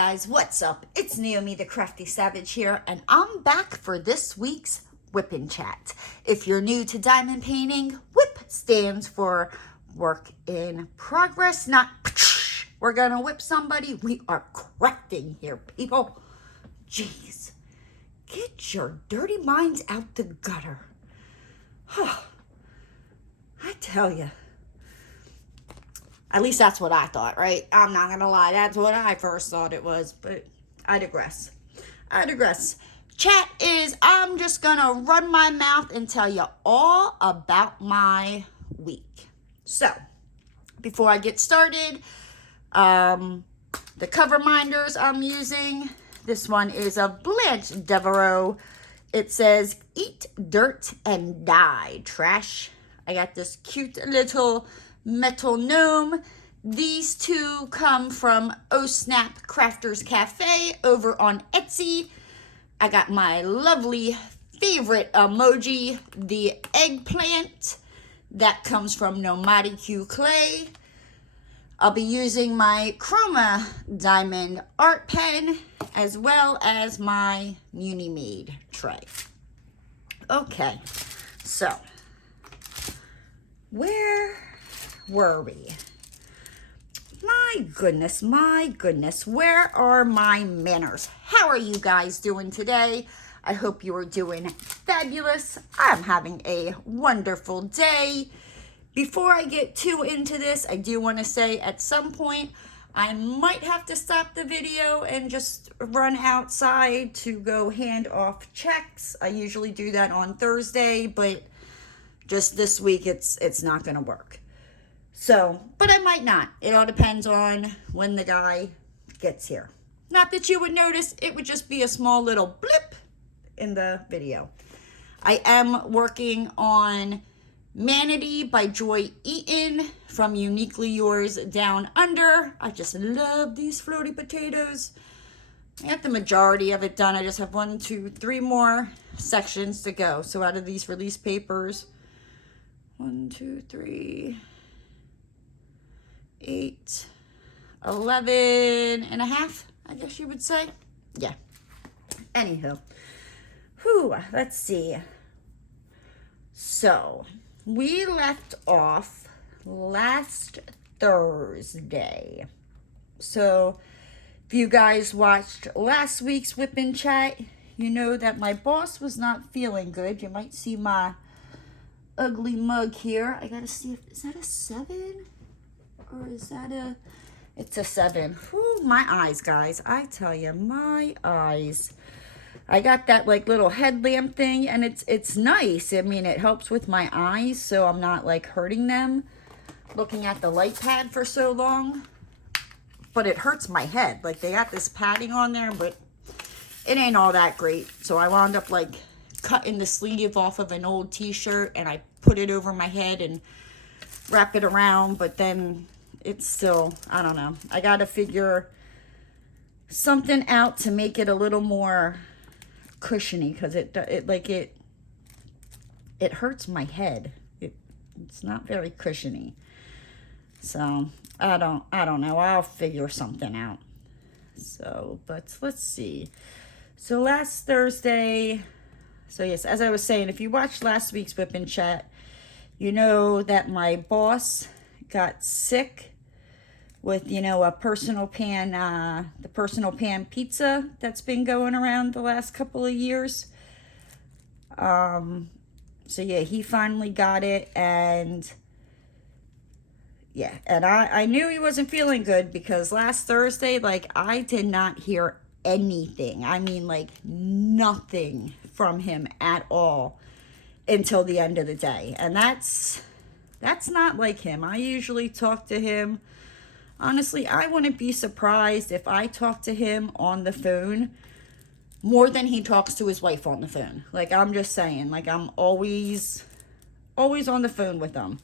guys, what's up? It's Naomi the Crafty Savage here, and I'm back for this week's Wip Chat. If you're new to diamond painting, WIP stands for work in progress, not we're gonna whip somebody. We are crafting here, people. Jeez, get your dirty minds out the gutter. I tell you. At least that's what I thought, right? I'm not going to lie. That's what I first thought it was. But I digress. Chat is, I'm just going to run my mouth and tell you all about my week. So, before I get started, the Coverminders I'm using. This one is a Blanche Devereaux. It says, eat dirt and die, trash. I got this cute little metal gnome. These two come from Oh Snap Crafters Cafe over on Etsy. I got my lovely favorite emoji, the eggplant. That comes from Nomadi Q Clay. I'll be using my Chroma diamond art pen as well as my Munimade tray. Okay, so where were we? My goodness, where are my manners? How are you guys doing today? I hope you are doing fabulous. I'm having a wonderful day. Before I get too into this, I do want to say at some point, I might have to stop the video and just run outside to go hand off checks. I usually do that on Thursday, but just this week, it's not going to work. So, but I might not. It all depends on when the guy gets here. Not that you would notice. It would just be a small little blip in the video. I am working on Manatee by Joy Eaton from Uniquely Yours Down Under. I just love these floaty potatoes. I got the majority of it done. I just have 1, 2, 3 more sections to go. So out of these release papers, 1, 2, 3, 8, 11 and a half, I guess you would say. Yeah. Anywho. Let's see. So, we left off last Thursday. So, if you guys watched last week's Whip and Chat, you know that my boss was not feeling good. You might see my ugly mug here. I gotta see if, is that a 7? Or is that a, it's a 7. Whew, my eyes, guys. I tell you, my eyes. I got that like little headlamp thing, and it's nice. I mean, it helps with my eyes, so I'm not like hurting them looking at the light pad for so long. But it hurts my head. Like, they got this padding on there, but it ain't all that great. So I wound up like cutting the sleeve off of an old t-shirt, and I put it over my head and wrap it around, but then it's still, I don't know. I got to figure something out to make it a little more cushiony, because it hurts my head. It's not very cushiony. So I don't know. I'll figure something out. So, but let's see. So last Thursday, so yes, as I was saying, if you watched last week's Whip and Chat, you know that my boss got sick with, you know, a personal pan, the personal pan pizza that's been going around the last couple of years. So yeah, he finally got it, and yeah, and I knew he wasn't feeling good, because last Thursday, like, I did not hear anything. I mean, like, nothing from him at all until the end of the day. And that's not like him. I usually talk to him. Honestly, I wouldn't be surprised if I talk to him on the phone more than he talks to his wife on the phone. Like, I'm just saying, like, I'm always on the phone with him.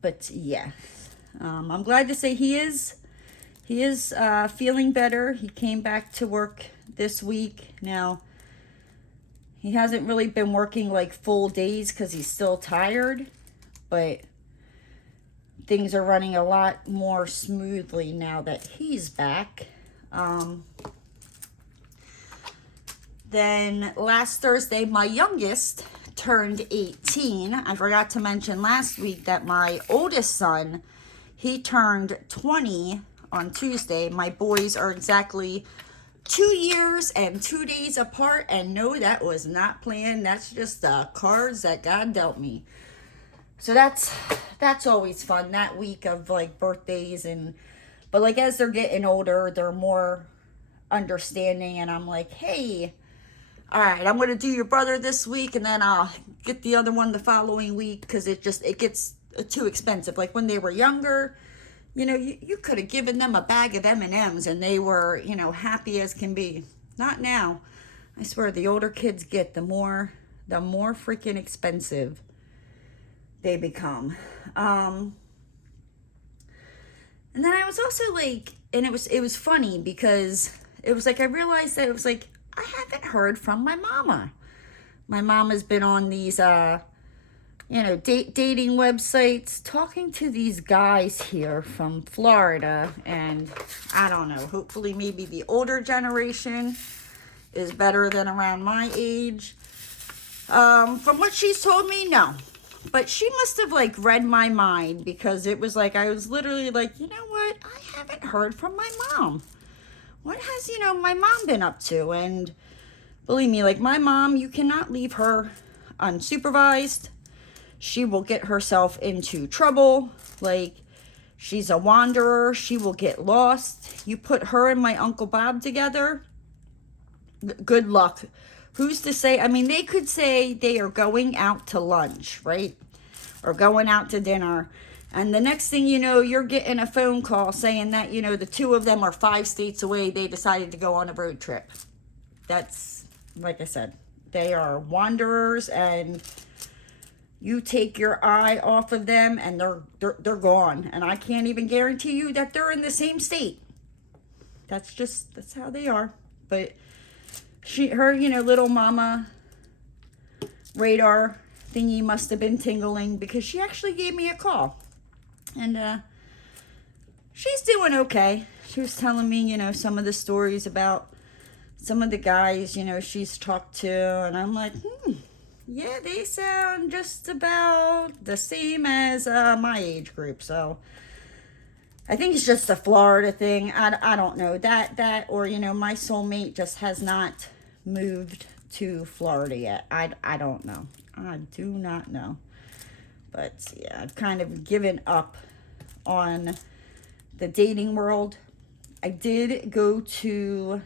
But yeah, I'm glad to say he is feeling better. He came back to work this week. Now, he hasn't really been working like full days because he's still tired, but things are running a lot more smoothly now that he's back. Then last Thursday, my youngest turned 18. I forgot to mention last week that my oldest son, he turned 20 on Tuesday. My boys are exactly 2 years and 2 days apart, and no, that was not planned. That's just the cards that God dealt me. So that's always fun, that week of like birthdays. But like as they're getting older, they're more understanding, and I'm like, hey, all right, I'm going to do your brother this week, and then I'll get the other one the following week, because it gets too expensive. Like when they were younger, you know, you could have given them a bag of M&Ms and they were, you know, happy as can be. Not now. I swear, the older kids get, the more freaking expensive they become. And then I was also like, and it was funny because it was like I realized that it was like, I haven't heard from my mama. My mama's been on these, you know, dating websites, talking to these guys here from Florida. And I don't know, hopefully maybe the older generation is better than around my age. From what she's told me, no. But she must have, like, read my mind, because it was like, I was literally like, you know what? I haven't heard from my mom. What has, you know, my mom been up to? And believe me, like, my mom, you cannot leave her unsupervised. She will get herself into trouble. Like, she's a wanderer. She will get lost. You put her and my Uncle Bob together, good luck. Who's to say? I mean, they could say they are going out to lunch, right? Or going out to dinner. And the next thing you know, you're getting a phone call saying that, you know, the two of them are 5 states away. They decided to go on a road trip. That's, like I said, they are wanderers, and you take your eye off of them and they're gone. And I can't even guarantee you that they're in the same state. That's how they are. But her, you know, little mama radar thingy must have been tingling, because she actually gave me a call. And she's doing okay. She was telling me, you know, some of the stories about some of the guys, you know, she's talked to. And I'm like, yeah, they sound just about the same as my age group. So I think it's just a Florida thing. I don't know. That or, you know, my soulmate just has not moved to Florida yet. I don't know. I do not know. But yeah, I've kind of given up on the dating world. I did go to,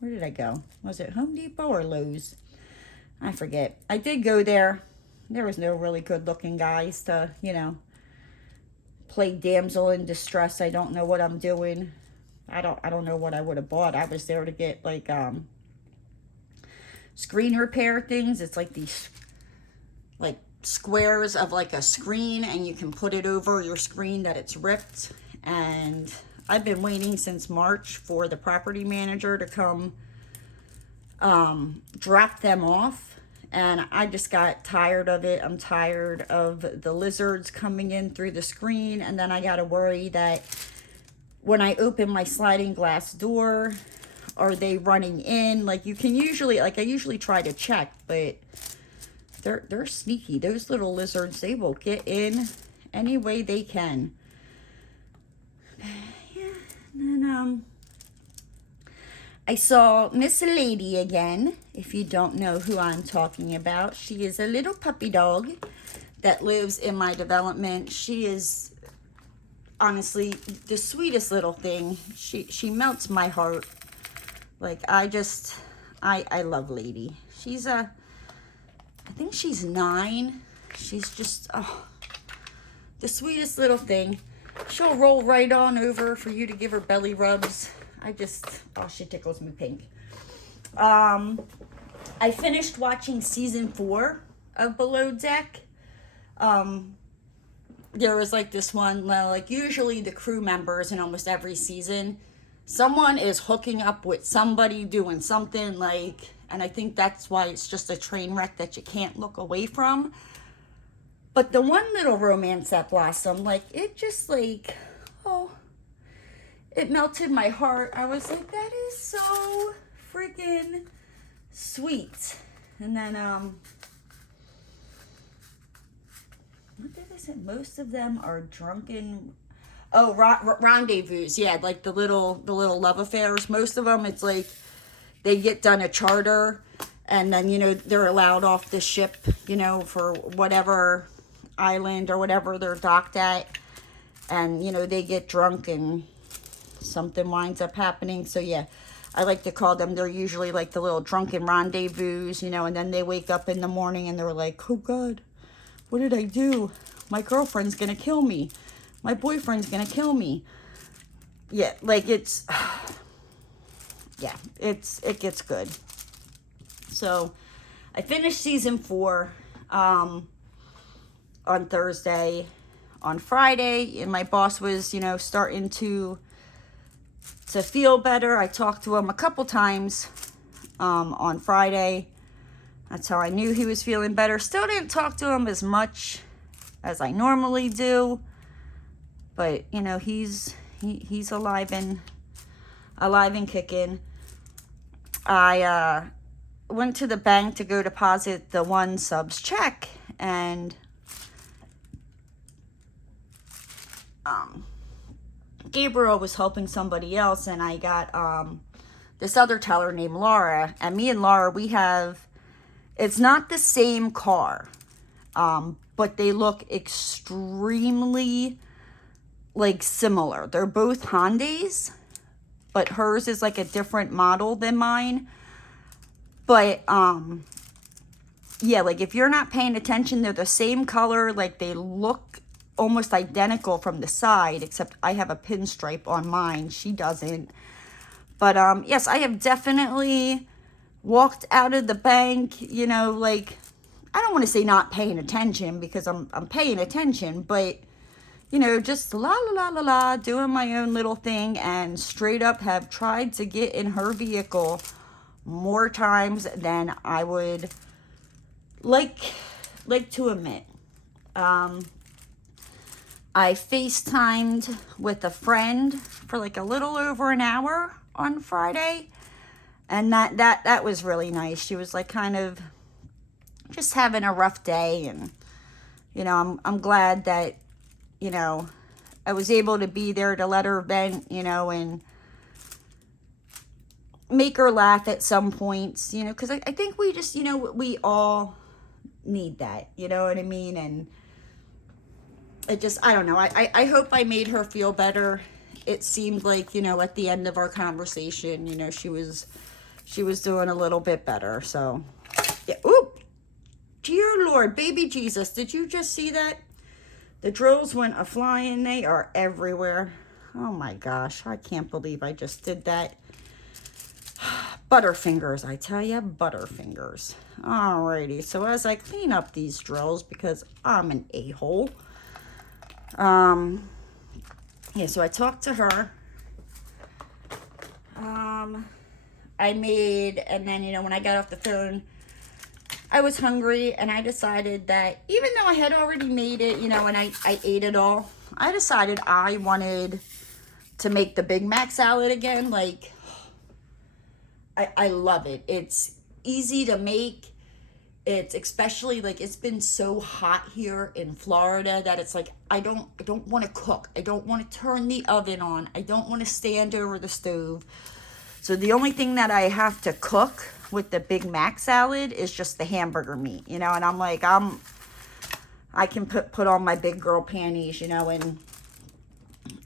where did I go? Was it Home Depot or Lowe's? I forget. I did go there. There was no really good looking guys to, you know, play damsel in distress. I don't know what I'm doing. I don't know what I would have bought. I was there to get like screen repair things. It's like these like squares of like a screen, and you can put it over your screen that it's ripped. And I've been waiting since March for the property manager to come drop them off, and I just got tired of it. I'm tired of the lizards coming in through the screen, and then I gotta worry that when I open my sliding glass door, are they running in? Like, you can usually, like, I usually try to check, but they're sneaky. Those little lizards, they will get in any way they can. Yeah, and then I saw Miss Lady again. If you don't know who I'm talking about, she is a little puppy dog that lives in my development. She is honestly the sweetest little thing. She melts my heart. Like, I love Lady. She's I think she's 9. She's just, the sweetest little thing. She'll roll right on over for you to give her belly rubs. She tickles me pink. I finished watching season 4 of Below Deck. There was like this one, like usually the crew members in almost every season, someone is hooking up with somebody doing something, like, and I think that's why it's just a train wreck that you can't look away from. But the one little romance that blossomed, like, it just, like, oh, it melted my heart. I was like, that is so freaking sweet. And then, what did I say? Most of them are drunken. Oh, rendezvous. Yeah, like the little love affairs. Most of them, it's like they get done a charter, and then, you know, they're allowed off the ship, you know, for whatever island or whatever they're docked at, and, you know, they get drunk and something winds up happening. So yeah, I like to call them, they're usually like the little drunken rendezvous, you know, and then they wake up in the morning and they're like, oh God, what did I do? My girlfriend's gonna kill me. My boyfriend's gonna kill me. Yeah, like it's, yeah, it gets good. So I finished season 4 on Thursday. On Friday, and my boss was, you know, starting to feel better. I talked to him a couple times on Friday. That's how I knew he was feeling better. Still didn't talk to him as much as I normally do, but, you know, he's alive and kicking. I went to the bank to go deposit the one subs check, and Gabriel was helping somebody else, and I got this other teller named Laura, and me and Laura, we have, it's not the same car, but they look extremely, like, similar. They're both Hyundais, but hers is like a different model than mine. But yeah, like, if you're not paying attention, they're the same color. Like, they look almost identical from the side, except I have a pinstripe on mine. She doesn't. But yes, I have definitely walked out of the bank, you know, like, I don't want to say not paying attention, because I'm paying attention, but, you know, just la la la la la, doing my own little thing, and straight up have tried to get in her vehicle more times than I would like to admit. I FaceTimed with a friend for like a little over an hour on Friday, and that was really nice. She was like kind of just having a rough day, and, you know, I'm glad that, you know, I was able to be there to let her vent, you know, and make her laugh at some points, you know, because I think we just, you know, we all need that, you know what I mean? And it just, I don't know, I hope I made her feel better. It seemed like, you know, at the end of our conversation, you know, she was doing a little bit better. So yeah. Oop, dear Lord, baby Jesus, did you just see that? The drills went a-flying. They are everywhere. Oh my gosh, I can't believe I just did that. Butterfingers, I tell ya, butterfingers. Alrighty, so as I clean up these drills, because I'm an a-hole, yeah, so I talked to her. I made, and then, you know, when I got off the phone, I was hungry, and I decided that even though I had already made it, you know, and I ate it all, I decided I wanted to make the Big Mac salad again. Like, I love it. It's easy to make. It's especially, like, it's been so hot here in Florida that it's like, I don't want to cook. I don't want to turn the oven on. I don't want to stand over the stove. So the only thing that I have to cook with the Big Mac salad is just the hamburger meat, you know, and I'm like, I can put on my big girl panties, you know, and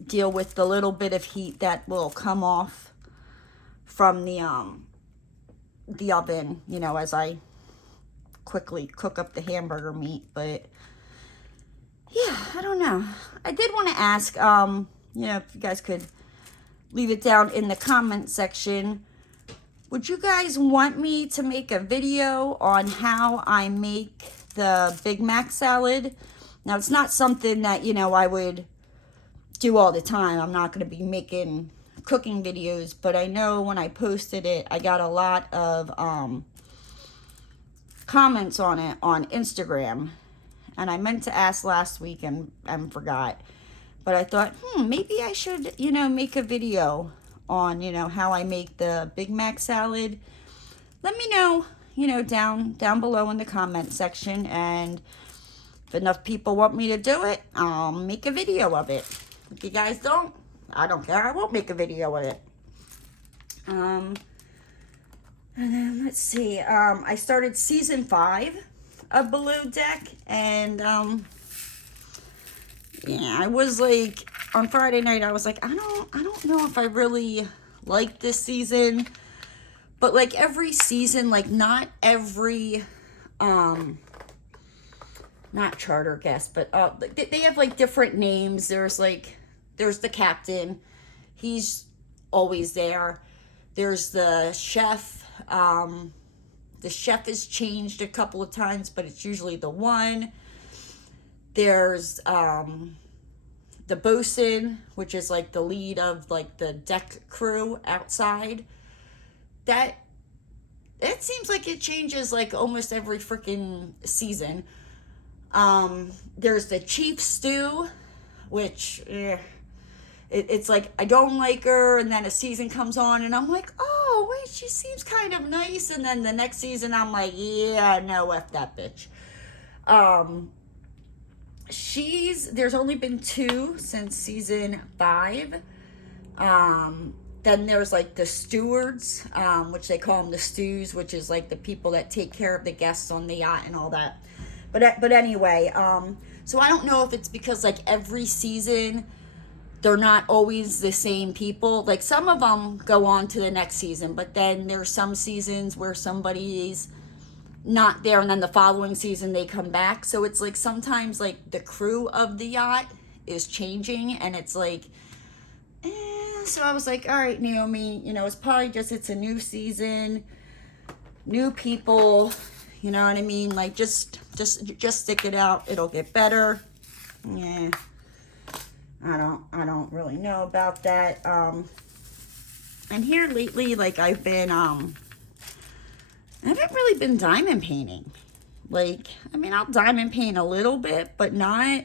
deal with the little bit of heat that will come off from the oven, you know, as I quickly cook up the hamburger meat. But yeah, I don't know. I did want to ask, you know, if you guys could leave it down in the comment section. Would you guys want me to make a video on how I make the Big Mac salad? Now, it's not something that, you know, I would do all the time. I'm not going to be making cooking videos, but I know when I posted it, I got a lot of comments on it on Instagram, And I meant to ask last week and forgot. But I thought, maybe I should, you know, make a video on, you know, how I make the Big Mac salad. Let me know, you know, down below in the comment section. And if enough people want me to do it, I'll make a video of it. If you guys don't, I don't care. I won't make a video of it. And then let's see. I started season 5 of Below Deck, and yeah, I was like, on Friday night, I was like, I don't know if I really like this season. But like every season, like not every not charter guest, but they have like different names. There's the captain, he's always there. There's the chef. The chef is changed a couple of times, but it's usually the one. There's the bosun, which is like the lead of like the deck crew outside. It seems like it changes like almost every freaking season. There's the chief stew, which it's like I don't like her, and then a season comes on and I'm like, oh wait, she seems kind of nice, and then the next season I'm like, yeah, no, F that bitch. There's only been 2 since season 5. Then there's like the stewards, which they call them the stews, which is like the people that take care of the guests on the yacht and all that. But anyway, so I don't know if it's because like every season they're not always the same people. Like some of them go on to the next season, but then there's some seasons where somebody's not there and then the following season they come back. So it's like sometimes like the crew of the yacht is changing, and it's like, so I was like, all right, Naomi, you know, it's probably just, it's a new season, new people, you know what I mean? Like just stick it out. It'll get better. Yeah. I don't really know about that. And here lately, like I haven't really been diamond painting. Like, I mean, I'll diamond paint a little bit, but not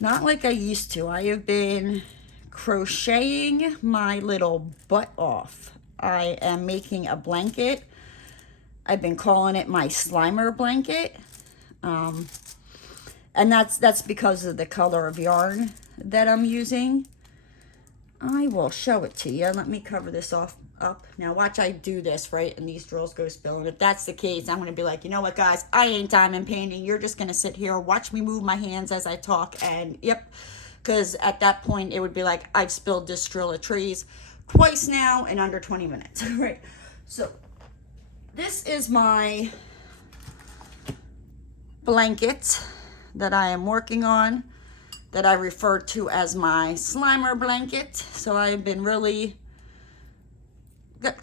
like I used to. I have been crocheting my little butt off. I am making a blanket. I've been calling it my Slimer blanket. And that's because of the color of yarn that I'm using. I will show it to you. Let me cover this up. Now watch I do this, right? And these drills go spill. And if that's the case, I'm going to be like, you know what, guys? I ain't diamond painting. You're just going to sit here, watch me move my hands as I talk. And yep. Because at that point, it would be like, I've spilled this drill of trees twice now in under 20 minutes. Right? So this is my blanket that I am working on, that I refer to as my Slimer blanket. So I've been really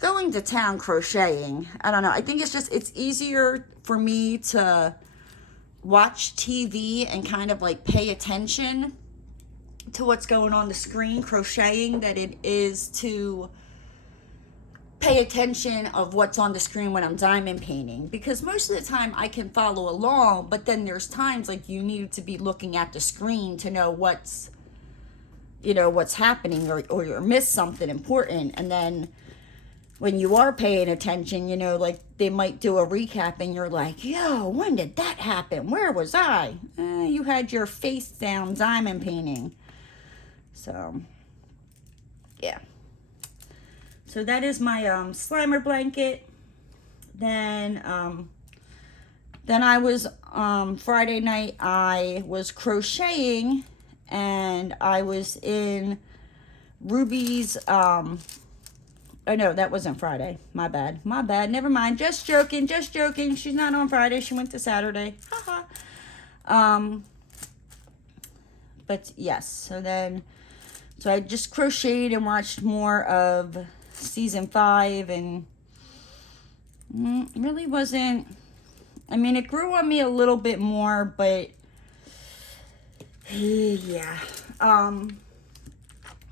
going to town crocheting. I don't know. I think it's easier for me to watch TV and kind of like pay attention to what's going on the screen crocheting than it is to pay attention of what's on the screen when I'm diamond painting, because most of the time I can follow along, but then there's times like you need to be looking at the screen to know what's happening, or you miss something important. And then when you are paying attention, you know, like they might do a recap and you're like, yo, when did that happen? Where was I? You had your face down diamond painting. So yeah. So that is my Slimer blanket. Then I was Friday night I was crocheting, and I was in Ruby's oh no, that wasn't Friday. My bad. Never mind. Just joking. She's not on Friday. She went to Saturday. Haha. But yes, so I just crocheted and watched more of season 5, and really wasn't, I mean, it grew on me a little bit more, but yeah.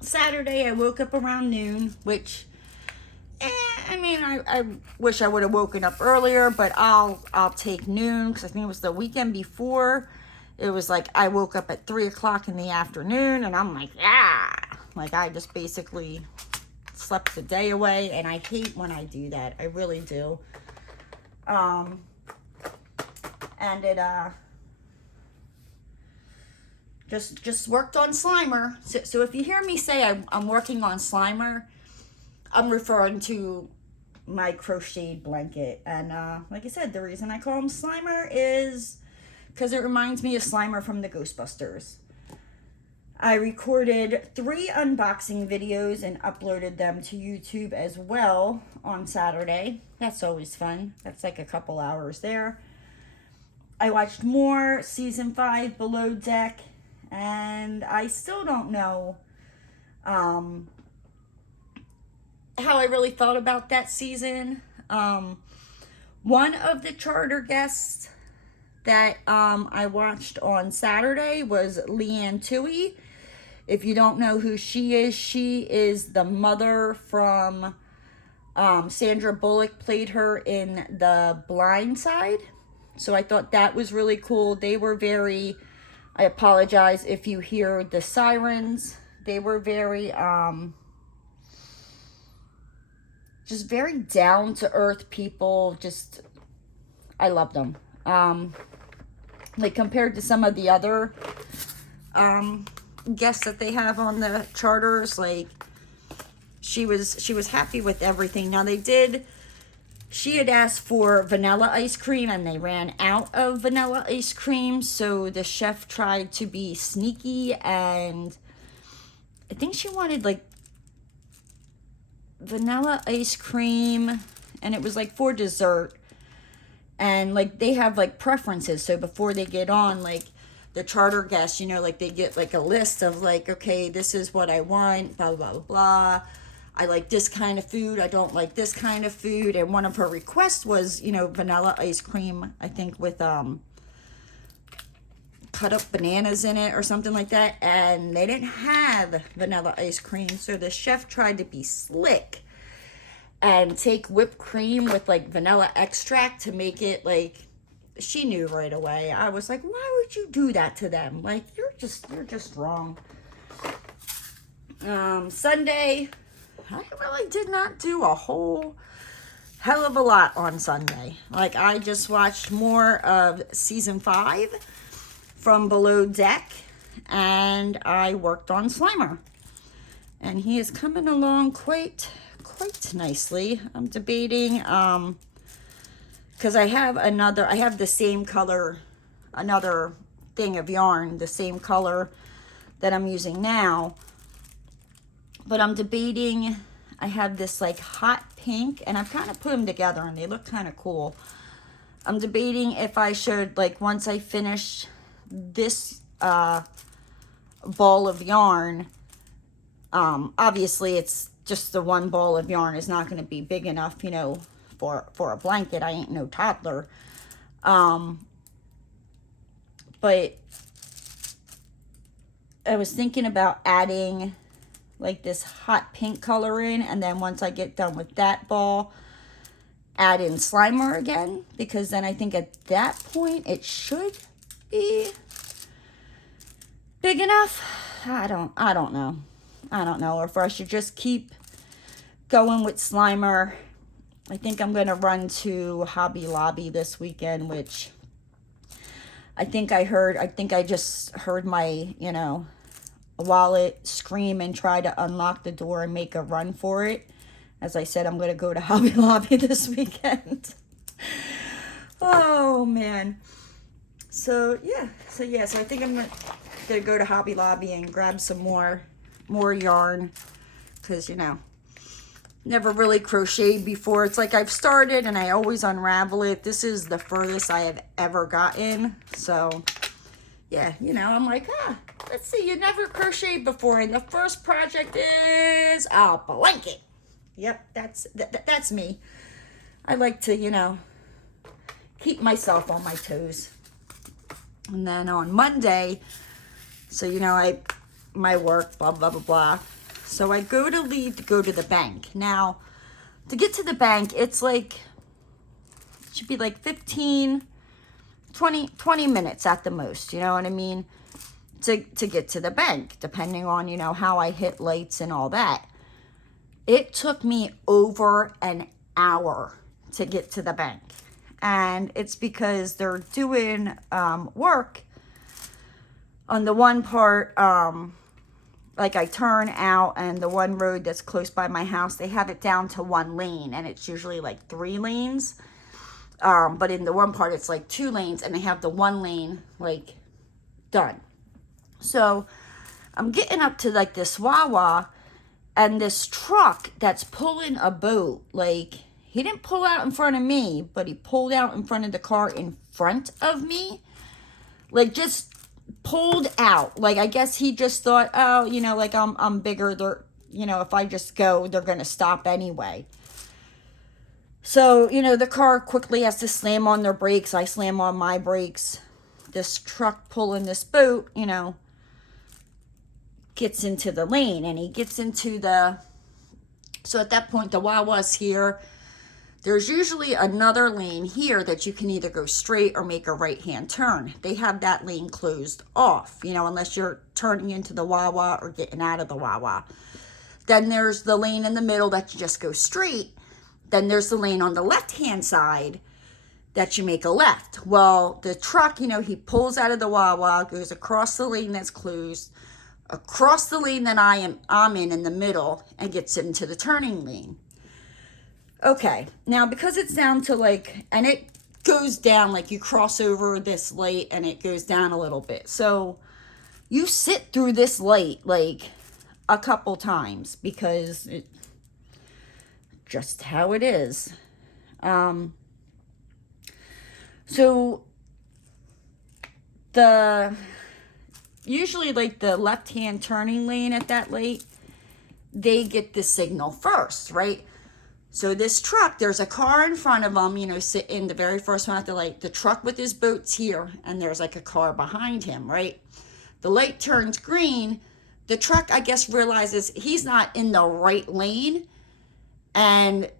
Saturday I woke up around noon, which I I mean, I wish I would have woken up earlier, but I'll take noon, because I think it was the weekend before. It was like I woke up at 3 o'clock in the afternoon, and I'm like, yeah. Like, I just basically slept the day away, and I hate when I do that. I really do. And it just worked on Slimer. So if you hear me say I'm working on Slimer, I'm referring to my crocheted blanket. And like I said, the reason I call him Slimer is because it reminds me of Slimer from the Ghostbusters. I recorded 3 unboxing videos and uploaded them to YouTube as well on Saturday. That's always fun. That's like a couple hours there. I watched more Season 5 Below Deck, and I still don't know how I really thought about that season. One of the charter guests that I watched on Saturday was Leanne Toohey. If you don't know who she is the mother from Sandra Bullock played her in The Blind Side. So I thought that was really cool. They were very, I apologize if you hear the sirens. They were very, just very down-to-earth people. Just, I love them. Like, compared to some of the other guests that they have on the charters, like, she was happy with everything. Now, she had asked for vanilla ice cream, and they ran out of vanilla ice cream, so the chef tried to be sneaky, and I think she wanted, like, vanilla ice cream, and it was, like, for dessert. And, like, they have, like, preferences. So before they get on, like, the charter guests, you know, like, they get, like, a list of, like, okay, this is what I want, blah, blah, blah, blah. I like this kind of food. I don't like this kind of food. And one of her requests was, you know, vanilla ice cream, I think, with cut up bananas in it or something like that. And they didn't have vanilla ice cream. So the chef tried to be slick and take whipped cream with, like, vanilla extract to make it, like, she knew right away. I was like, why would you do that to them? Like, you're just wrong. Sunday, I really did not do a whole hell of a lot on Sunday. Like, I just watched more of Season 5 from Below Deck, and I worked on Slimer. And he is coming along quite nicely. I'm debating, because I have the same color, another thing of yarn, the same color that I'm using now. But I'm debating, I have this, like, hot pink, and I've kind of put them together, and they look kind of cool. I'm debating if I should, like, once I finish this ball of yarn, obviously it's just the one ball of yarn is not going to be big enough, you know, for a blanket. I ain't no toddler. But I was thinking about adding, like, this hot pink color in, and then once I get done with that ball, add in Slimer again, because then I think at that point it should be big enough. I don't know. Or if I should just keep going with Slimer. I think I'm going to run to Hobby Lobby this weekend, which I just heard my, you know, wallet scream and try to unlock the door and make a run for it. As I said, I'm going to go to Hobby Lobby this weekend. Oh, man. So I think I'm going to go to Hobby Lobby and grab some more yarn, because, you know, never really crocheted before. It's like I've started and I always unravel it. This is the furthest I have ever gotten. So, yeah, you know, I'm like, let's see, you never crocheted before, and the first project is a blanket. Yep, that's me. I like to, you know, keep myself on my toes. And then on Monday, so, you know, my work, blah, blah, blah, blah. So I go to leave to go to the bank. Now, to get to the bank, it's like, it should be like 20 minutes at the most, you know what I mean? To get to the bank, depending on, you know, how I hit lights and all that. It took me over an hour to get to the bank. And it's because they're doing work on the one part, like I turn out, and the one road that's close by my house, they have it down to 1 lane, and it's usually like 3 lanes. But in the one part, it's like 2 lanes, and they have the 1 lane like done. So I'm getting up to like this Wawa, and this truck that's pulling a boat, like, he didn't pull out in front of me, but he pulled out in front of the car in front of me. Like, just pulled out. Like, I guess he just thought, oh, you know, like, I'm bigger. They're, you know, if I just go, they're going to stop anyway. So, you know, the car quickly has to slam on their brakes. I slam on my brakes. This truck pulling this boat, you know, gets into the lane, and he gets into the, so at that point the Wawa's here. There's usually another lane here that you can either go straight or make a right hand turn. They have that lane closed off, you know, unless you're turning into the Wawa or getting out of the Wawa. Then there's the lane in the middle that you just go straight. Then there's the lane on the left hand side that you make a left. Well, the truck, you know, he pulls out of the Wawa, goes across the lane that's closed, across the lane that I'm in the middle, and gets into the turning lane. Okay, now because it's down to like, and it goes down, like you cross over this light and it goes down a little bit. So you sit through this light like a couple times because it just how it is. So usually like the left-hand turning lane at that light, they get the signal first, right? So this truck, there's a car in front of them, you know, sitting the very first one at the light. The truck with his boat's here, and there's like a car behind him, right? The light turns green. The truck, I guess, realizes he's not in the right lane, and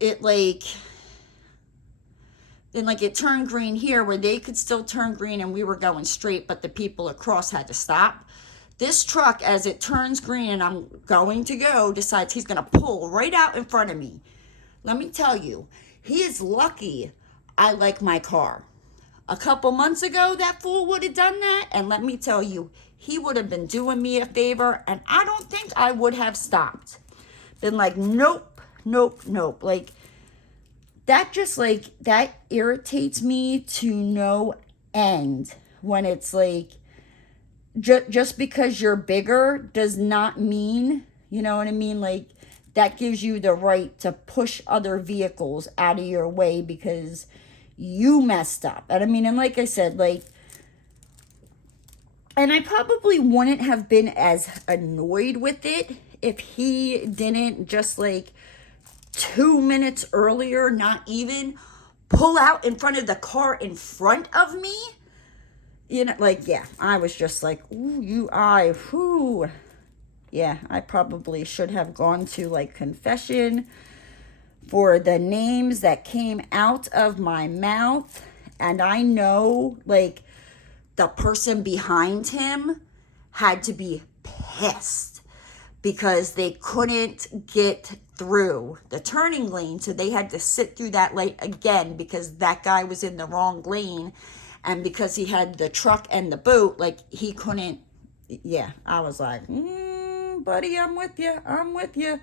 it like, then like it turned green here where they could still turn green and we were going straight, but the people across had to stop. This truck, as it turns green and I'm going to go, decides he's going to pull right out in front of me. Let me tell you, he is lucky I like my car. A couple months ago, that fool would have done that, and let me tell you, he would have been doing me a favor, and I don't think I would have stopped. Been like, nope, nope, nope. Like, that just, like, that irritates me to no end when it's like, just because you're bigger does not mean, you know what I mean? Like, that gives you the right to push other vehicles out of your way because you messed up. And I mean, and like I said, like, and I probably wouldn't have been as annoyed with it if he didn't just like 2 minutes earlier, not even, pull out in front of the car in front of me. You know, like, yeah, I was just like, ooh, yeah, I probably should have gone to, like, confession for the names that came out of my mouth. And I know, like, the person behind him had to be pissed because they couldn't get through the turning lane. So they had to sit through that light again because that guy was in the wrong lane. And because he had the truck and the boat, like, he couldn't, yeah, I was like, buddy, I'm with you.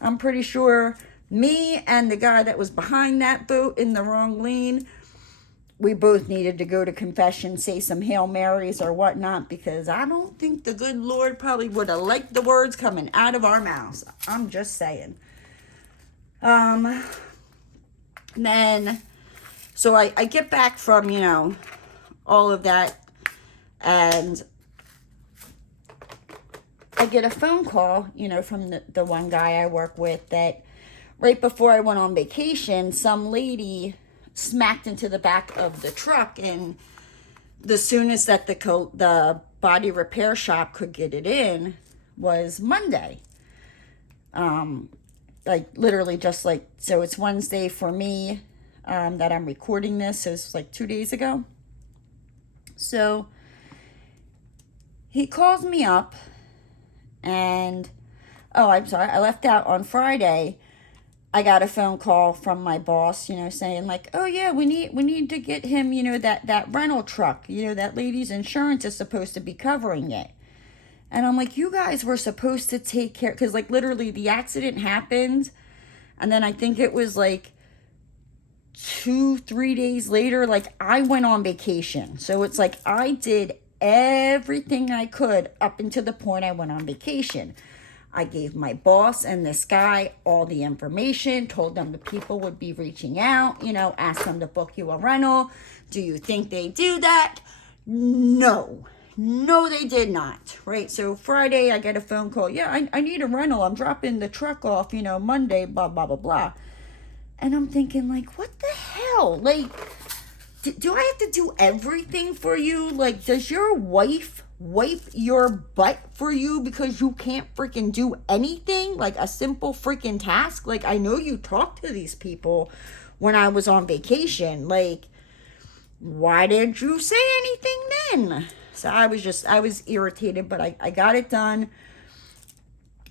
I'm pretty sure me and the guy that was behind that boat in the wrong lane, we both needed to go to confession, say some Hail Marys or whatnot, because I don't think the good Lord probably would have liked the words coming out of our mouths. I'm just saying. Then, so I get back from, you know, all of that, and I get a phone call, you know, from the one guy I work with that right before I went on vacation, some lady smacked into the back of the truck, and the soonest that the body repair shop could get it in was Monday. like literally just like, so it's Wednesday for me that I'm recording this. So it's like 2 days ago. So he calls me up and, oh, I'm sorry, I left out on Friday. I got a phone call from my boss, saying like, oh yeah, we need to get him, that rental truck, that lady's insurance is supposed to be covering it. And I'm like, you guys were supposed to take care, because like literally the accident happened, and then I think it was like 2-3 days later, like I went on vacation. So it's like I did everything I could up until the point I went on vacation. I gave my boss and this guy all the information, told them the people would be reaching out, asked them to book you a rental. Do you think they do that? No, they did not, right? So Friday, I get a phone call. Yeah, I need a rental. I'm dropping the truck off, Monday, blah, blah, blah, blah. And I'm thinking, like, what the hell? Like, do I have to do everything for you? Like, does your wife wipe your butt for you because you can't freaking do anything? Like, a simple freaking task? Like, I know you talked to these people when I was on vacation. Like, why didn't you say anything then? So I was irritated, but I got it done.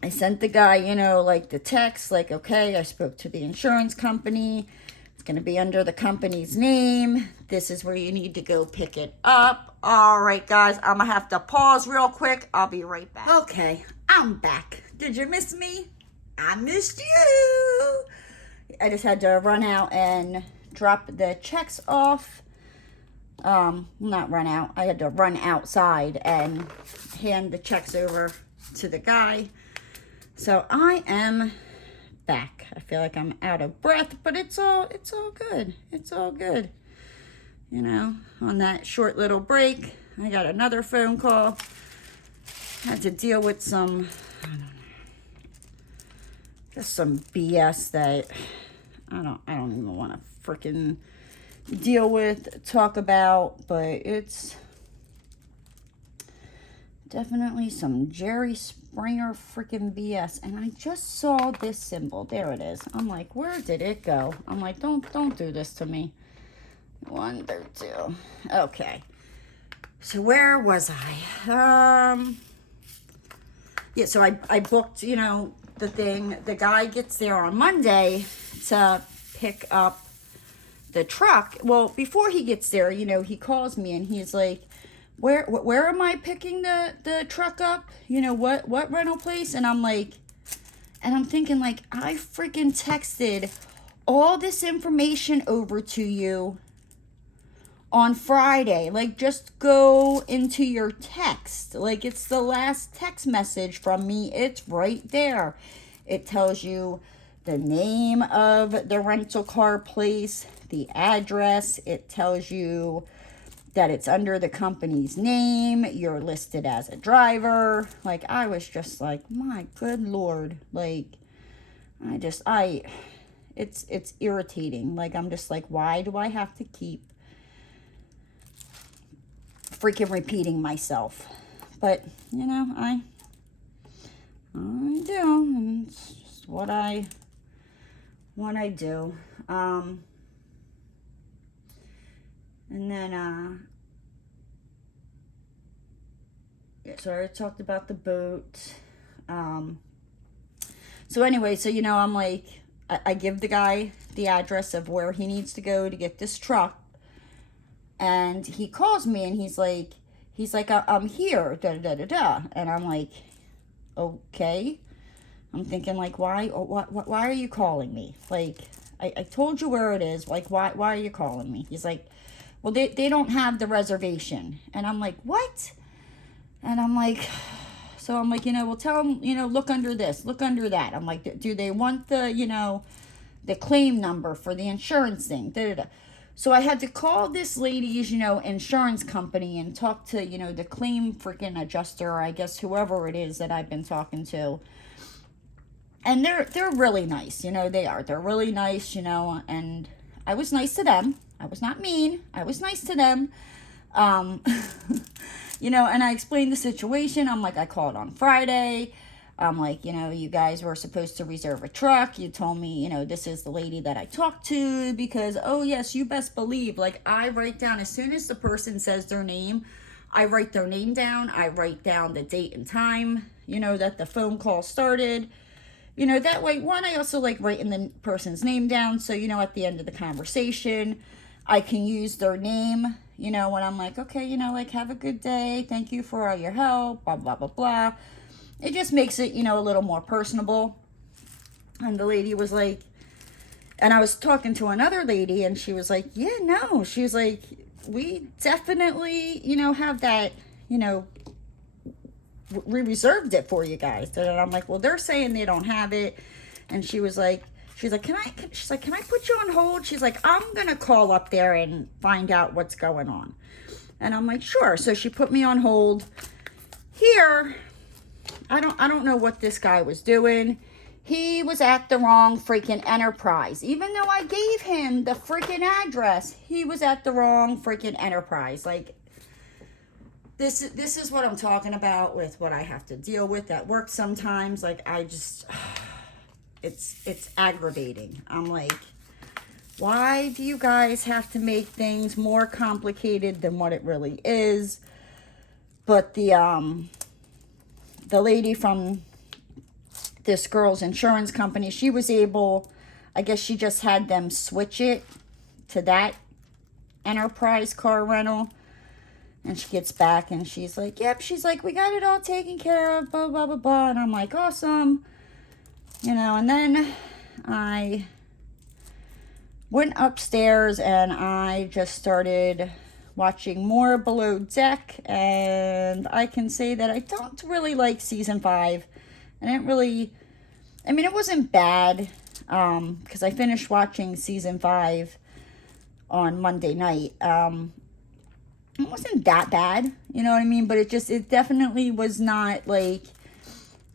I sent the guy, like the text, like, okay, I spoke to the insurance company. It's going to be under the company's name. This is where you need to go pick it up. All right, guys, I'm going to have to pause real quick. I'll be right back. Okay, I'm back. Did you miss me? I missed you. I just had to run out and drop the checks off. Not run out. I had to run outside and hand the checks over to the guy. So I am back. I feel like I'm out of breath, but it's all good. It's all good. On that short little break, I got another phone call. Had to deal with some, I don't know, just some BS that I don't even want to freaking deal with, talk about, but it's definitely some Jerry Springer freaking BS. And I just saw this symbol. There it is. I'm like, where did it go? I'm like, don't do this to me. 1, 2. Okay. So where was I? Yeah, so I booked, the thing. The guy gets there on Monday to pick up the truck. Well, before he gets there, he calls me and he's like, where am I picking the truck up? What rental place? And I'm like, and I'm thinking, like, I freaking texted all this information over to you on Friday. Like, just go into your text. Like, it's the last text message from me. It's right there. It tells you the name of the rental car place, the address. It tells you that it's under the company's name. You're listed as a driver. Like, I was just like, my good Lord. Like, it's irritating. Like, I'm just like, why do I have to keep freaking repeating myself? But, I do. And it's just what I do. And then, yeah, so I already talked about the boat. So anyway, so, I'm like, I give the guy the address of where he needs to go to get this truck. And he calls me and he's like, I'm here, da da da da. And I'm like, okay. I'm thinking, like, why are you calling me? Like, I told you where it is. Like, why are you calling me? He's like, well, they don't have the reservation. And I'm like, what? And I'm like, so I'm like, well, tell them, look under this, look under that. I'm like, do they want the, the claim number for the insurance thing? Da, da, da. So I had to call this lady's, insurance company and talk to, the claim freaking adjuster, or I guess whoever it is that I've been talking to. And they're really nice, they are. They're really nice, and I was nice to them. I was not mean. I was nice to them. And I explained the situation. I'm like, I called on Friday. I'm like, you know, you guys were supposed to reserve a truck. You told me, you know, this is the lady that I talked to because, oh, yes, you best believe. Like, I write down as soon as the person says their name, I write their name down. I write down the date and time, you know, that the phone call started. You know, that way, one, I also like writing the person's name down. So, you know, at the end of the conversation, I can use their name, you know, when I'm like, okay, you know, like, have a good day. Thank you for all your help, blah, blah, blah, blah. It just makes it, you know, a little more personable. And the lady was like, and I was talking to another lady, and she was like, yeah, no. She was like, we definitely, you know, have that, you know, we reserved it for you guys. And I'm like, well, they're saying they don't have it. And she's like, can I put you on hold? She's like, I'm going to call up there and find out what's going on. And I'm like, sure. So she put me on hold. Here, I don't know what this guy was doing. He was at the wrong freaking Enterprise. Even though I gave him the freaking address, he was at the wrong freaking Enterprise. Like, this is what I'm talking about with what I have to deal with at work sometimes. Like, I just, it's aggravating. I'm like, why do you guys have to make things more complicated than what it really is? But the lady from this girl's insurance company, she was able, I guess she just had them switch it to that Enterprise car rental. And she gets back and she's like, yep, she's like, we got it all taken care of, blah, blah, blah, blah. And I'm like, awesome. You know, and then I went upstairs and I just started watching more Below Deck, and I can say that I don't really like season 5. I didn't really, I mean, it wasn't bad, because I finished watching season 5 on Monday night. It wasn't that bad, you know what I mean? But it definitely was not, like,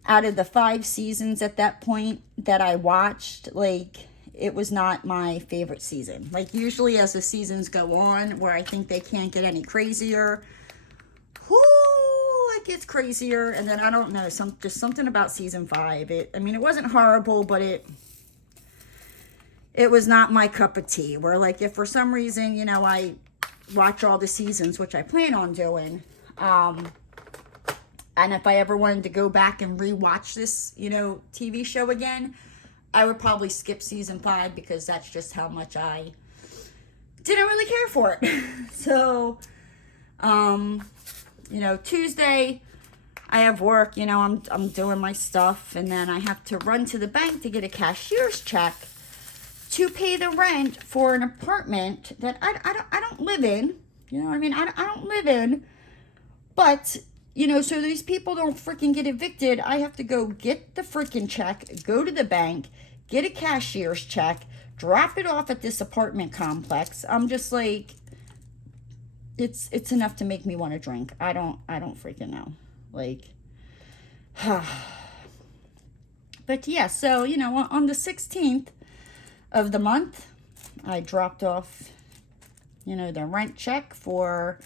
out of the 5 seasons at that point that I watched, like, it was not my favorite season. Like, usually as the seasons go on, where I think they can't get any crazier, it gets crazier. And then, I don't know, just something about season 5. I mean, it wasn't horrible, but it was not my cup of tea. Where, like, if for some reason, you know, I watch all the seasons, which I plan on doing, and if I ever wanted to go back and rewatch this, you know, TV show again, I would probably skip season 5 because that's just how much I didn't really care for it. So, you know, Tuesday I have work, you know, I'm doing my stuff, and then I have to run to the bank to get a cashier's check to pay the rent for an apartment that I don't live in. You know what I mean? I don't live in, but, you know, so these people don't freaking get evicted. I have to go get the freaking check, go to the bank, get a cashier's check, drop it off at this apartment complex. I'm just like, it's enough to make me want to drink. I don't freaking know. Like, but yeah, so, you know, on the 16th of the month, I dropped off, you know, the rent check for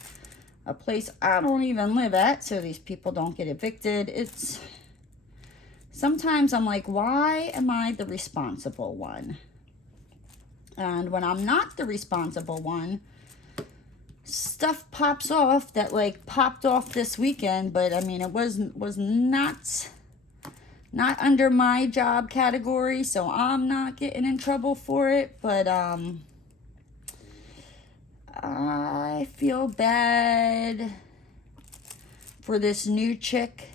a place I don't even live at, so these people don't get evicted. It's, sometimes I'm like, why am I the responsible one? And when I'm not the responsible one, stuff pops off that, like, popped off this weekend, but I mean, it was not under my job category, so I'm not getting in trouble for it. But I feel bad for this new chick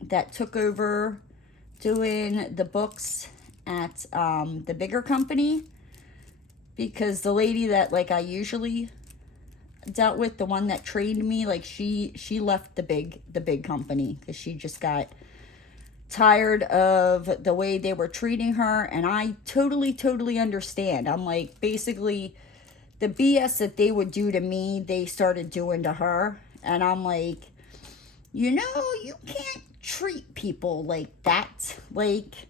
that took over doing the books at the bigger company, because the lady that, like, I usually dealt with, the one that trained me, like, she left the big company because she just got tired of the way they were treating her. And I totally understand. I'm like, basically the BS that they would do to me, they started doing to her. And I'm like, you know, you can't treat people like that. Like,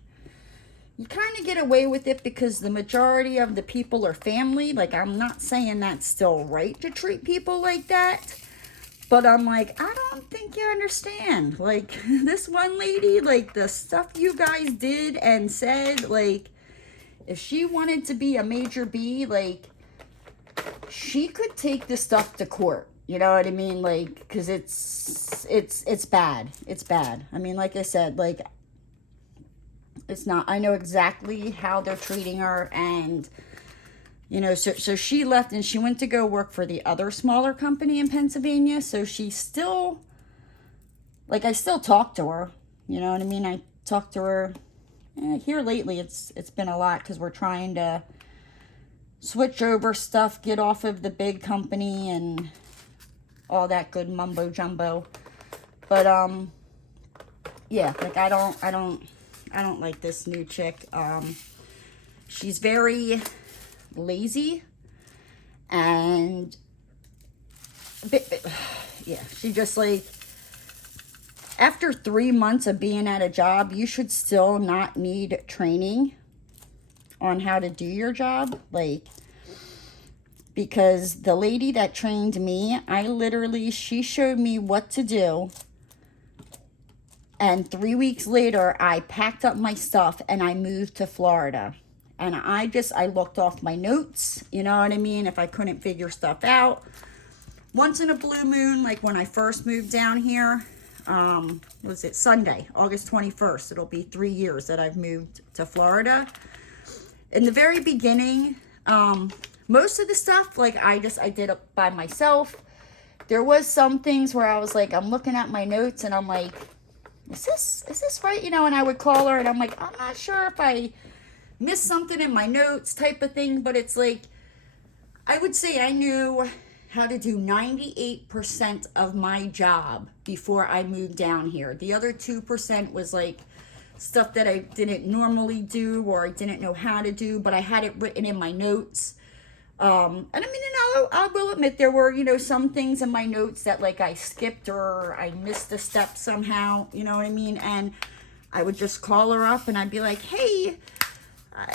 you kind of get away with it because the majority of the people are family. Like, I'm not saying that's still right to treat people like that, But I'm like, I don't think you understand. Like, this one lady, like, the stuff you guys did and said, like, if she wanted to be a major B, like, she could take this stuff to court. You know what I mean? Like, because it's bad. It's bad. I mean, like I said, like, it's not, I know exactly how they're treating her, and you know, so she left and she went to go work for the other smaller company in Pennsylvania. So she still, like, I still talk to her. You know what I mean? I talk to her here lately. It's been a lot because we're trying to switch over stuff, get off of the big company and all that good mumbo jumbo. But yeah, like I don't like this new chick. She's very lazy, and yeah, she just, like, after 3 months of being at a job, you should still not need training on how to do your job. Like, because the lady that trained me, she showed me what to do, and 3 weeks later I packed up my stuff and I moved to Florida. And I looked off my notes, you know what I mean? If I couldn't figure stuff out. Once in a blue moon, like when I first moved down here, was it Sunday, August 21st? It'll be 3 years that I've moved to Florida. In the very beginning, most of the stuff, like, I did it by myself. There was some things where I was like, I'm looking at my notes and I'm like, is this right? You know, and I would call her and I'm like, I'm not sure if I missed something in my notes type of thing. But it's like, I would say I knew how to do 98% of my job before I moved down here. The other 2% was like stuff that I didn't normally do or I didn't know how to do, but I had it written in my notes. And I mean, you know, I will admit there were, you know, some things in my notes that, like, I skipped or I missed a step somehow, you know what I mean? And I would just call her up and I'd be like, hey,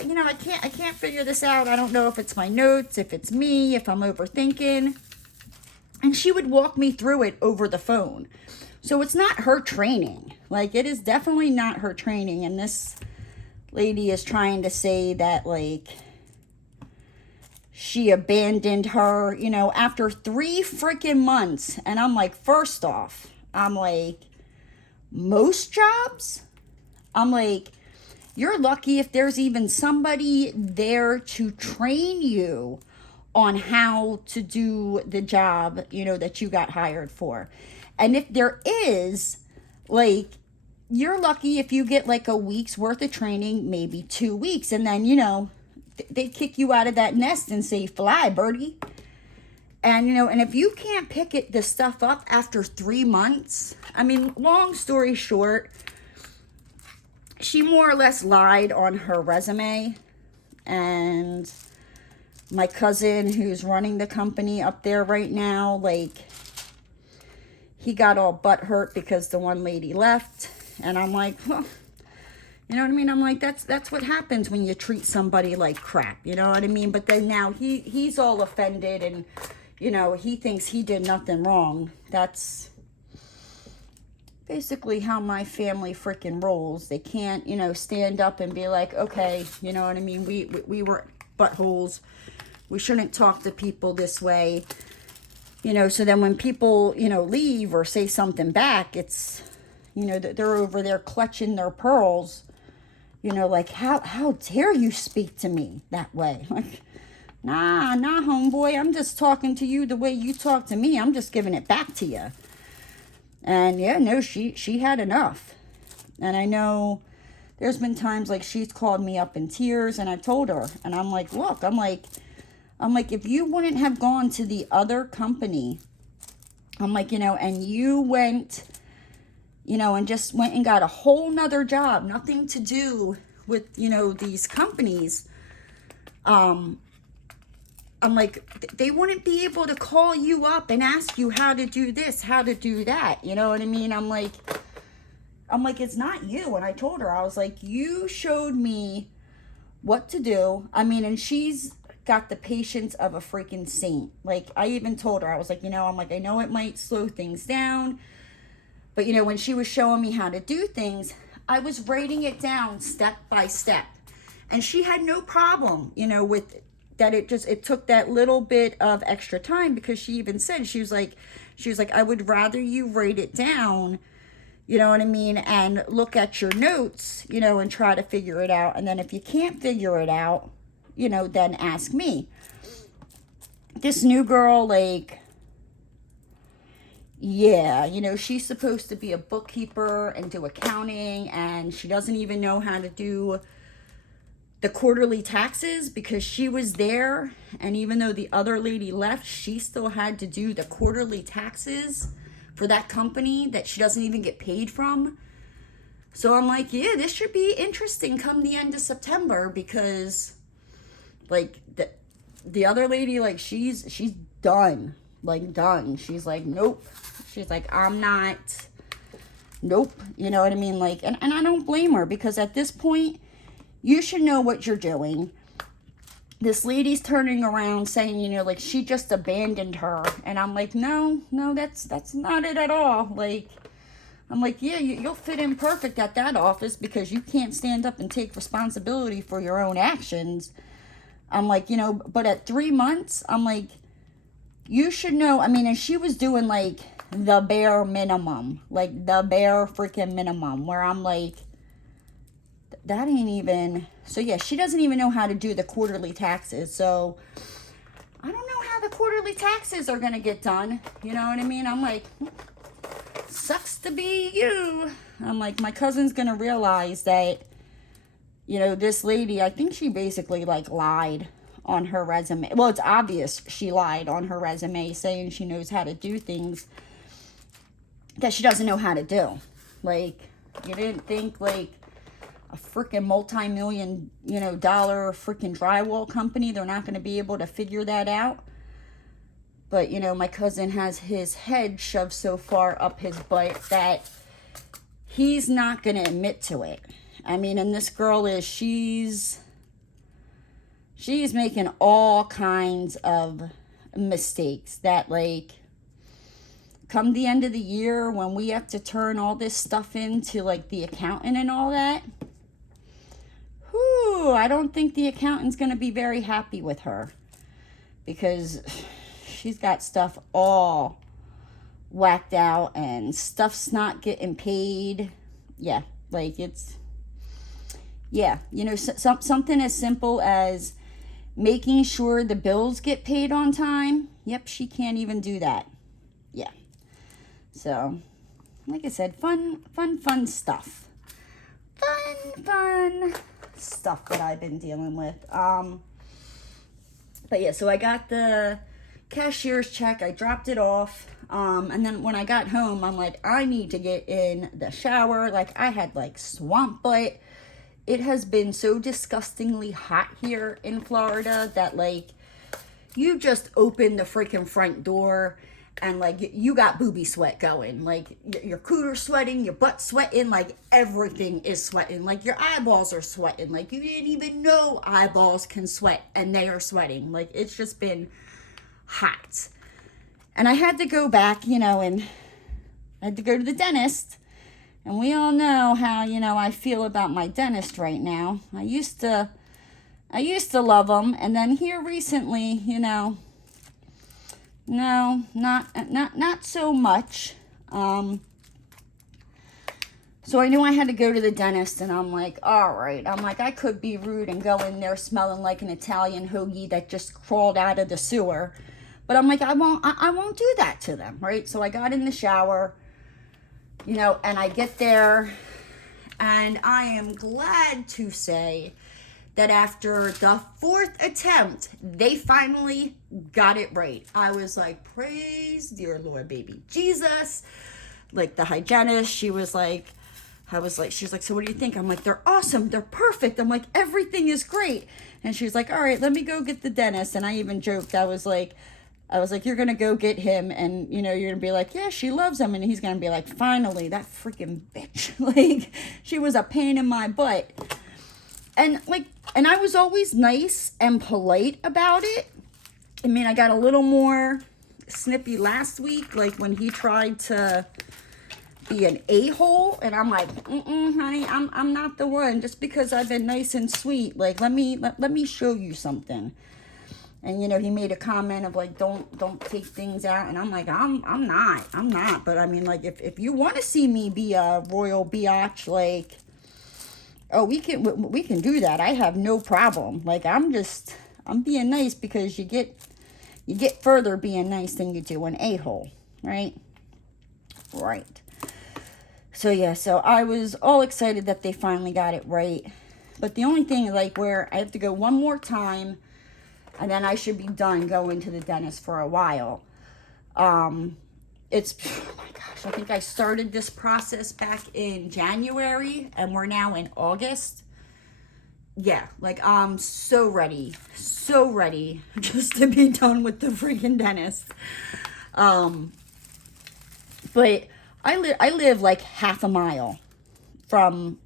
you know, I can't figure this out. I don't know if it's my notes, if it's me, if I'm overthinking. And she would walk me through it over the phone. So it's not her training. Like, it is definitely not her training. And this lady is trying to say that, like, she abandoned her, you know, after 3 freaking months. And I'm like, first off, I'm like, most jobs? I'm like, you're lucky if there's even somebody there to train you on how to do the job, you know, that you got hired for. And if there is, like, you're lucky if you get like a week's worth of training, maybe 2 weeks. And then, you know, they kick you out of that nest and say, fly, birdie. And, you know, and if you can't pick the stuff up after 3 months, I mean, long story short, she more or less lied on her resume. And my cousin, who's running the company up there right now, like, he got all butthurt because the one lady left. And I'm like, well, you know what I mean? I'm like, that's what happens when you treat somebody like crap. You know what I mean? But then now he's all offended and, you know, he thinks he did nothing wrong. That's basically how my family freaking rolls. They can't, you know, stand up and be like, okay, you know what I mean? We were buttholes. We shouldn't talk to people this way. You know, so then when people, you know, leave or say something back, it's, you know, they're over there clutching their pearls. You know, like, how dare you speak to me that way? Like, nah, homeboy, I'm just talking to you the way you talk to me. I'm just giving it back to you. And yeah, no, she had enough. And I know there's been times like she's called me up in tears and I told her, and I'm like, look, I'm like, if you wouldn't have gone to the other company, I'm like, you know, and you went, you know, and just went and got a whole nother job, nothing to do with, you know, these companies, I'm like, they wouldn't be able to call you up and ask you how to do this, how to do that. You know what I mean? I'm like, it's not you. And I told her, I was like, you showed me what to do. I mean, and she's, got the patience of a freaking saint. Like, I even told her, I was like, I'm like, I know it might slow things down, but when she was showing me how to do things, I was writing it down step by step. And she had no problem, with that. It took that little bit of extra time, because she even said, she was like, I would rather you write it down, you know what I mean, and look at your notes, and try to figure it out. And then if you can't figure it out, then ask me. This new girl, like, yeah, she's supposed to be a bookkeeper and do accounting, and she doesn't even know how to do the quarterly taxes, because she was there, and even though the other lady left, she still had to do the quarterly taxes for that company that she doesn't even get paid from. So I'm like, yeah, this should be interesting come the end of September, because like the other lady, like, she's done, like, done. She's like, nope. She's like, I'm not, nope. You know what I mean? Like, and I don't blame her, because at this point, you should know what you're doing. This lady's turning around saying, like, she just abandoned her. And I'm like, no, that's not it at all. Like, I'm like, yeah, you'll fit in perfect at that office, because you can't stand up and take responsibility for your own actions. I'm like, but at 3 months, I'm like, you should know. I mean, and she was doing, like, the bare minimum. Like, the bare freaking minimum. Where I'm like, that ain't even... So, yeah, she doesn't even know how to do the quarterly taxes. So, I don't know how the quarterly taxes are going to get done. You know what I mean? I'm like, sucks to be you. I'm like, my cousin's going to realize that, this lady, I think she basically, like, lied on her resume. Well, it's obvious she lied on her resume, saying she knows how to do things that she doesn't know how to do. Like, you didn't think, like, a freaking multi-million, dollar freaking drywall company, they're not going to be able to figure that out. But, my cousin has his head shoved so far up his butt that he's not going to admit to it. I mean, and this girl is, she's making all kinds of mistakes that, like, come the end of the year when we have to turn all this stuff into, like, the accountant and all that, I don't think the accountant's going to be very happy with her, because she's got stuff all whacked out and stuff's not getting paid. Yeah, like, it's, yeah, something as simple as making sure the bills get paid on time. Yep, she can't even do that. Yeah. So, like I said, fun stuff. Fun stuff that I've been dealing with. But yeah, so I got the cashier's check. I dropped it off. And then when I got home, I'm like, I need to get in the shower. Like, I had, like, swamp butt. It has been so disgustingly hot here in Florida that, like, you just open the freaking front door and, like, you got booby sweat going. Like, your cooter's sweating, your butt's sweating, like, everything is sweating. Like, your eyeballs are sweating. Like, you didn't even know eyeballs can sweat, and they are sweating. Like, it's just been hot. And I had to go back, and I had to go to the dentist. And we all know how, I feel about my dentist right now. I used to love him, and then here recently, no, not so much. So I knew I had to go to the dentist, and I'm like, all right. I'm like, I could be rude and go in there smelling like an Italian hoagie that just crawled out of the sewer. But I'm like, I won't do that to them, right? So I got in the shower, and I get there, and I am glad to say that after the 4th attempt, they finally got it right. I was like, praise dear Lord, baby Jesus. Like, the hygienist, she's like, so what do you think? I'm like, they're awesome. They're perfect. I'm like, everything is great. And she's like, all right, let me go get the dentist. And I even joked, I was like, you're going to go get him, and, you're going to be like, yeah, she loves him. And he's going to be like, finally, that freaking bitch. Like, she was a pain in my butt. And I was always nice and polite about it. I mean, I got a little more snippy last week, like when he tried to be an a-hole, and I'm like, honey, I'm not the one. Just because I've been nice and sweet, like let me show you something. And you know, he made a comment of like, don't take things out, and I'm like, I'm not. But I mean, like, if you want to see me be a royal biatch, like, oh, we can do that. I have no problem. Like, I'm being nice because you get further being nice than you do an a-hole, right? Right. So yeah, so I was all excited that they finally got it right. But the only thing, like, where I have to go one more time, and then I should be done going to the dentist for a while. It's, oh my gosh, I think I started this process back in January, and we're now in August. Yeah, like, I'm so ready just to be done with the freaking dentist. But I live like half a mile from,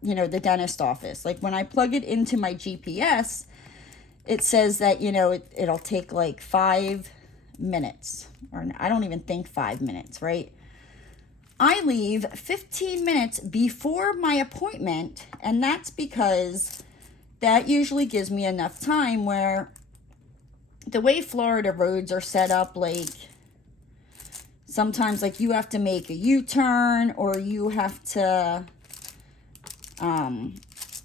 you know, the dentist office. Like, when I plug it into my GPS, it says that, you know, it'll take like 5 minutes, or I don't even think 5 minutes, right? I leave 15 minutes before my appointment, and that's because that usually gives me enough time where the way Florida roads are set up, like, sometimes, like, you have to make a U-turn, or you have to,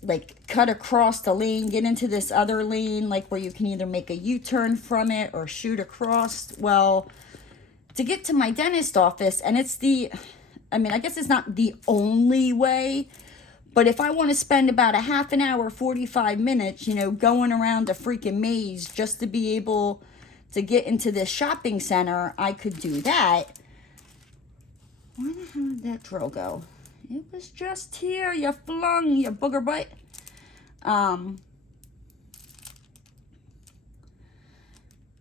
like, cut across the lane, get into this other lane, like, where you can either make a U-turn from it or shoot across. Well, to get to my dentist office, and it's I mean, I guess it's not the only way, but if I want to spend about a half an hour, 45 minutes, you know, going around a freaking maze just to be able to get into this shopping center, I could do that. Where the hell did that drill go? It was just here, you flung, you booger butt.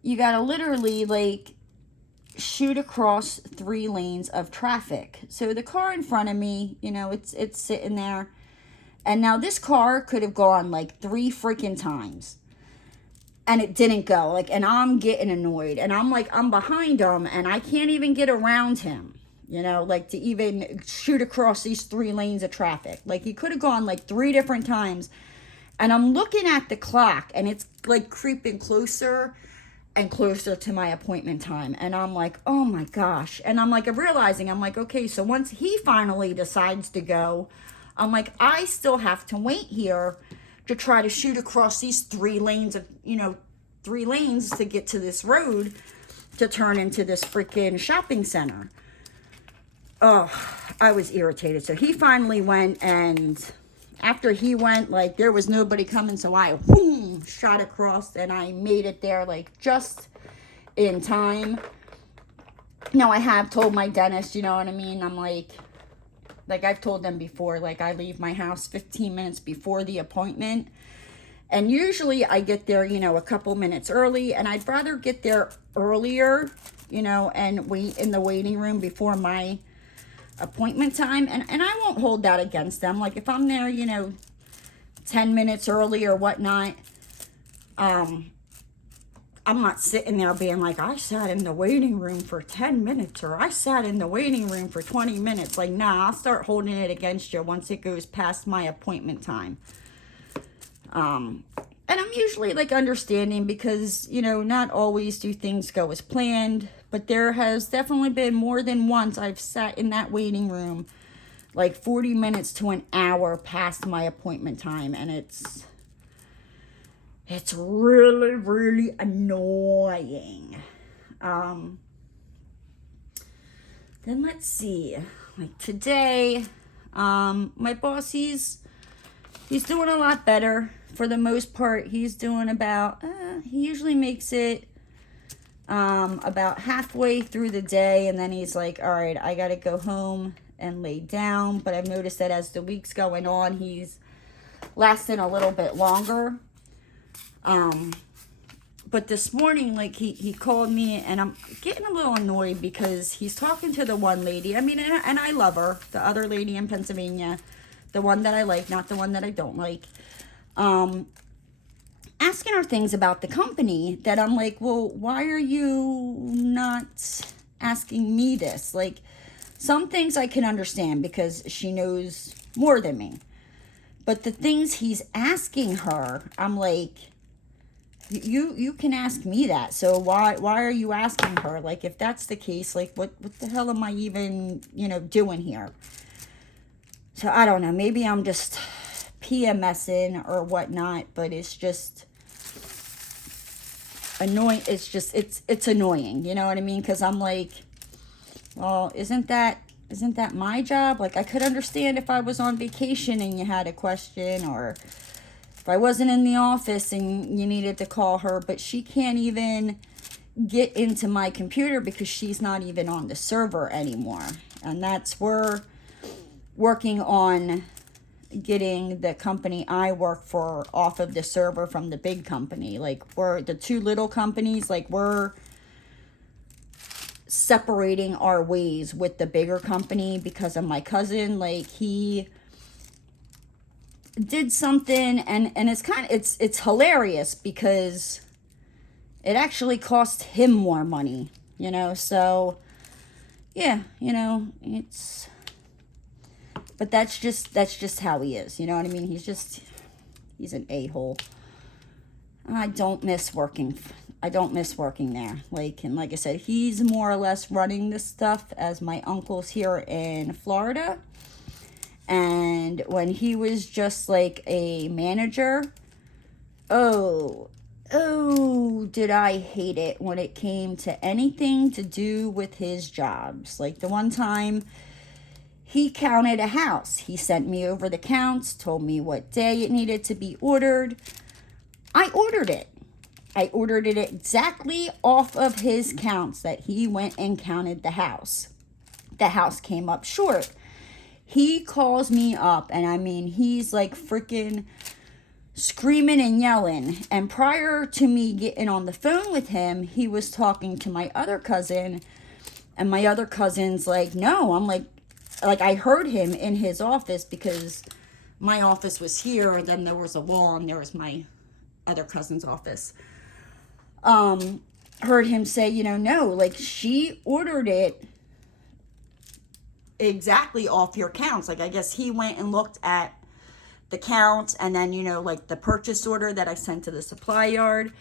You gotta literally, like, shoot across 3 lanes of traffic. So the car in front of me, you know, it's sitting there. And now this car could have gone like 3 freaking times. And it didn't go. Like, and I'm getting annoyed. And I'm like, I'm behind him and I can't even get around him. You know, like, to even shoot across these 3 lanes of traffic. Like, he could have gone like 3 different times. And I'm looking at the clock, and it's like creeping closer and closer to my appointment time. And I'm like, oh my gosh. And I'm like, I'm like, okay, so once he finally decides to go, I'm like, I still have to wait here to try to shoot across these 3 lanes of, you know, 3 lanes to get to this road to turn into this freaking shopping center. Oh, I was irritated. So he finally went, and after he went, like, there was nobody coming, so I shot across, and I made it there, like, just in time. Now, I have told my dentist, you know what I mean? I'm like I've told them before, like, I leave my house 15 minutes before the appointment. And usually I get there, you know, a couple minutes early, and I'd rather get there earlier, you know, and wait in the waiting room before my appointment time. And I won't hold that against them. Like, if I'm there, you know, 10 minutes early or whatnot, I'm not sitting there being like, I sat in the waiting room for 10 minutes, or I sat in the waiting room for 20 minutes. Like, nah, I'll start holding it against you once it goes past my appointment time. And I'm usually, like, understanding because, you know, not always do things go as planned, but there has definitely been more than once I've sat in that waiting room like 40 minutes to an hour past my appointment time, and it's really, really annoying. Then let's see, like today, my boss, he's doing a lot better. For the most part, he's doing about, he usually makes it about halfway through the day, and then he's like, all right, I gotta go home and lay down. But I've noticed that as the week's going on, he's lasting a little bit longer. But this morning, like, he called me, and I'm getting a little annoyed because he's talking to the one lady. I mean, and I love her, the other lady in Pennsylvania, the one that I like, not the one that I don't like. asking her things about the company that I'm like, well, why are you not asking me this? Like, some things I can understand because she knows more than me. But the things he's asking her, I'm like, you can ask me that. So why are you asking her? Like, if that's the case, like, what the hell am I even, doing here? So I don't know. Maybe I'm just PMSing or whatnot, but it's just annoying. It's annoying. You know what I mean? Because I'm like, well, isn't that my job? Like, I could understand if I was on vacation and you had a question, or if I wasn't in the office and you needed to call her, but she can't even get into my computer because she's not even on the server anymore. And we're working on getting the company I work for off of the server from the big company. Like, we're the two little companies, like, we're separating our ways with the bigger company because of my cousin. Like, he did something, and it's hilarious because it actually cost him more money, so yeah, but that's just how he is, you know what I mean? He's an a-hole. I don't miss working there. Like I said, he's more or less running this stuff as my uncle's here in Florida. And when he was just like a manager, oh, did I hate it when it came to anything to do with his jobs. Like, the one time he counted a house, he sent me over the counts, told me what day it needed to be ordered. I ordered it exactly off of his counts that he went and counted the house. The house came up short. He calls me up, and I mean, he's like freaking screaming and yelling. And prior to me getting on the phone with him, he was talking to my other cousin, and my other cousin's like, no. I'm like I heard him in his office because my office was here, and then there was a wall, and there was my other cousin's office. Heard him say, no, like, she ordered it exactly off your counts. Like, I guess he went and looked at the counts, and then, like, the purchase order that I sent to the supply yard,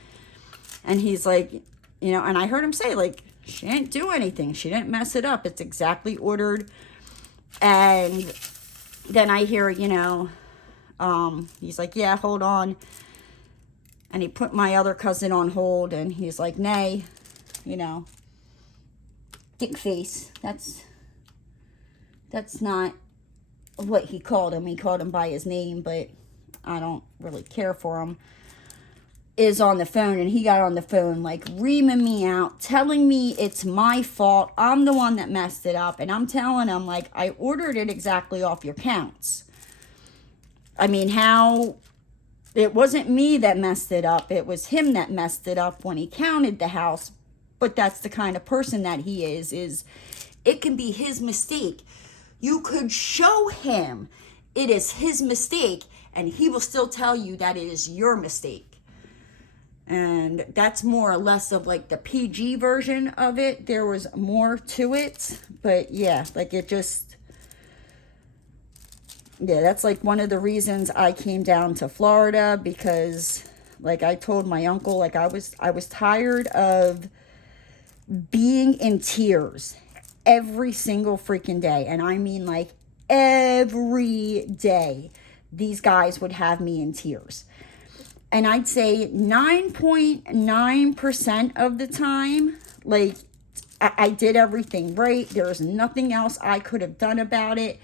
and he's like, and I heard him say, like, she didn't do anything, she didn't mess it up, it's exactly ordered. And then I hear, he's like, yeah, hold on. And he put my other cousin on hold, and he's like, nay, dick face. That's not what he called him. He called him by his name, but I don't really care for him. Is on the phone, and he got on the phone, like, reaming me out, telling me it's my fault. I'm the one that messed it up. And I'm telling him, like, I ordered it exactly off your counts. I mean, it wasn't me that messed it up. It was him that messed it up when he counted the house. But that's the kind of person that he is it can be his mistake. You could show him it is his mistake, and he will still tell you that it is your mistake. And that's more or less of like the PG version of it. There was more to it, but yeah, like that's like one of the reasons I came down to Florida, because like I told my uncle, like I was tired of being in tears every single freaking day. And I mean, like, every day these guys would have me in tears. And I'd say 9.9% of the time, like, I did everything right. There was nothing else I could have done about it.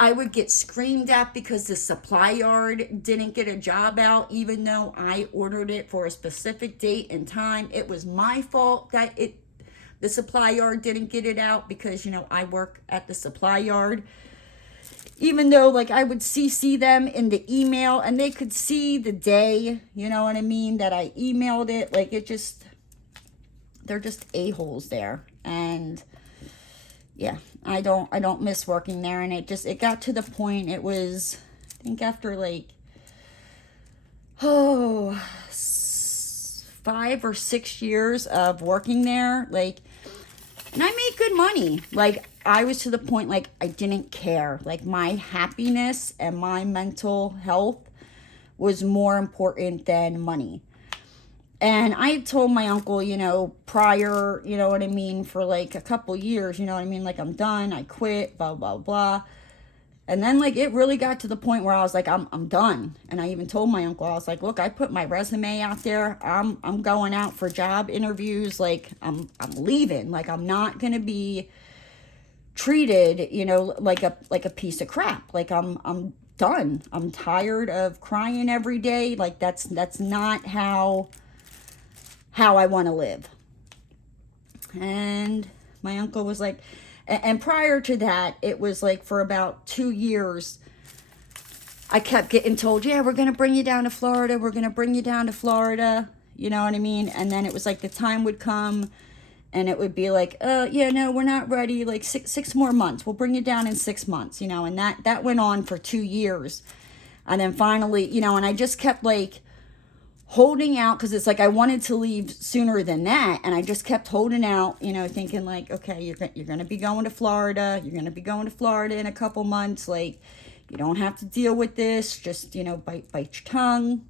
I would get screamed at because the supply yard didn't get a job out, even though I ordered it for a specific date and time. It was my fault that the supply yard didn't get it out because, I work at the supply yard. Even though, like, I would CC them in the email, and they could see the day, you know what I mean, that I emailed it. Like, they're just a-holes there. And yeah, I don't miss working there. And it got to the point, it was, I think after like oh, 5 or 6 years of working there. Like, and I made good money. Like, I was to the point, like, I didn't care. Like, my happiness and my mental health was more important than money. And I had told my uncle, prior, you know what I mean, for like a couple years, you know what I mean, like, I'm done, I quit, blah, blah, blah. And then, like, it really got to the point where I was like, I'm done. And I even told my uncle, I was like, look, I put my resume out there. I'm going out for job interviews. Like, I'm leaving. Like, I'm not going to be treated, like a piece of crap. Like, I'm done. I'm tired of crying every day. Like, that's not how I want to live. And my uncle was like, and prior to that, it was like for about 2 years, I kept getting told, yeah, we're going to bring you down to Florida. We're going to bring you down to Florida. You know what I mean? And then it was like the time would come and it would be like, yeah, no, we're not ready. Like six more months. We'll bring you down in 6 months, and that went on for 2 years. And then finally, and I just kept like holding out, because it's like I wanted to leave sooner than that, and I just kept holding out, thinking like, okay, you're gonna be going to Florida, you're gonna be going to Florida in a couple months, like, you don't have to deal with this, just bite your tongue,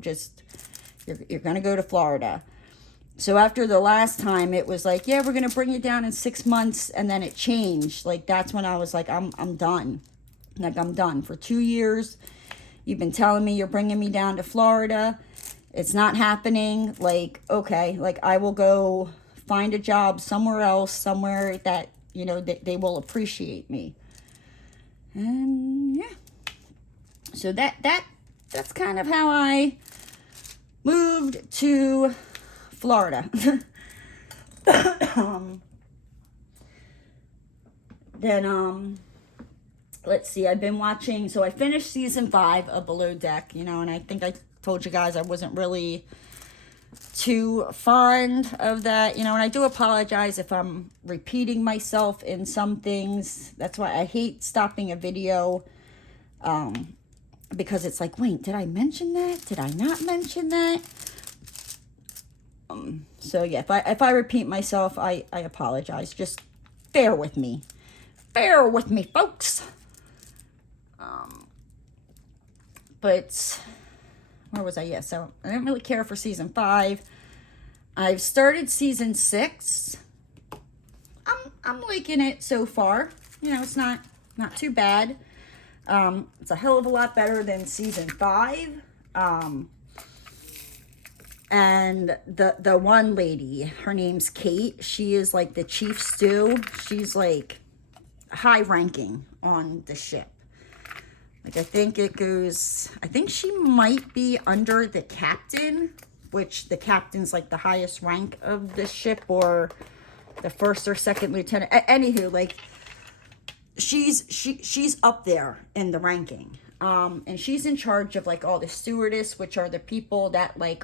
just you're gonna go to Florida. So after the last time, it was like, yeah, we're gonna bring you down in 6 months, and then it changed. Like, that's when I was like, I'm done. Like, I'm done. For 2 years, you've been telling me you're bringing me down to Florida. It's not happening. Like, okay, like, I will go find a job somewhere else, somewhere that, they will appreciate me. And yeah. So that's kind of how I moved to Florida. Then, let's see, I've been watching, so I finished season 5 of Below Deck, and I think I told you guys I wasn't really too fond of that, and I do apologize if I'm repeating myself in some things. That's why I hate stopping a video, because it's like, wait, did I mention that? Did I not mention that? So yeah, if I repeat myself, I apologize. Just bear with me. Bear with me, folks. But where was I? Yeah, so I didn't really care for season 5. I've started season 6. I'm liking it so far. It's not too bad. It's a hell of a lot better than season 5. And the one lady, her name's Kate. She is like the chief stew. She's like high ranking on the ship. Like, I think she might be under the captain, which the captain's like the highest rank of the ship, or the first or second lieutenant. Anywho, like, she's up there in the ranking. And she's in charge of like all the stewardess, which are the people that like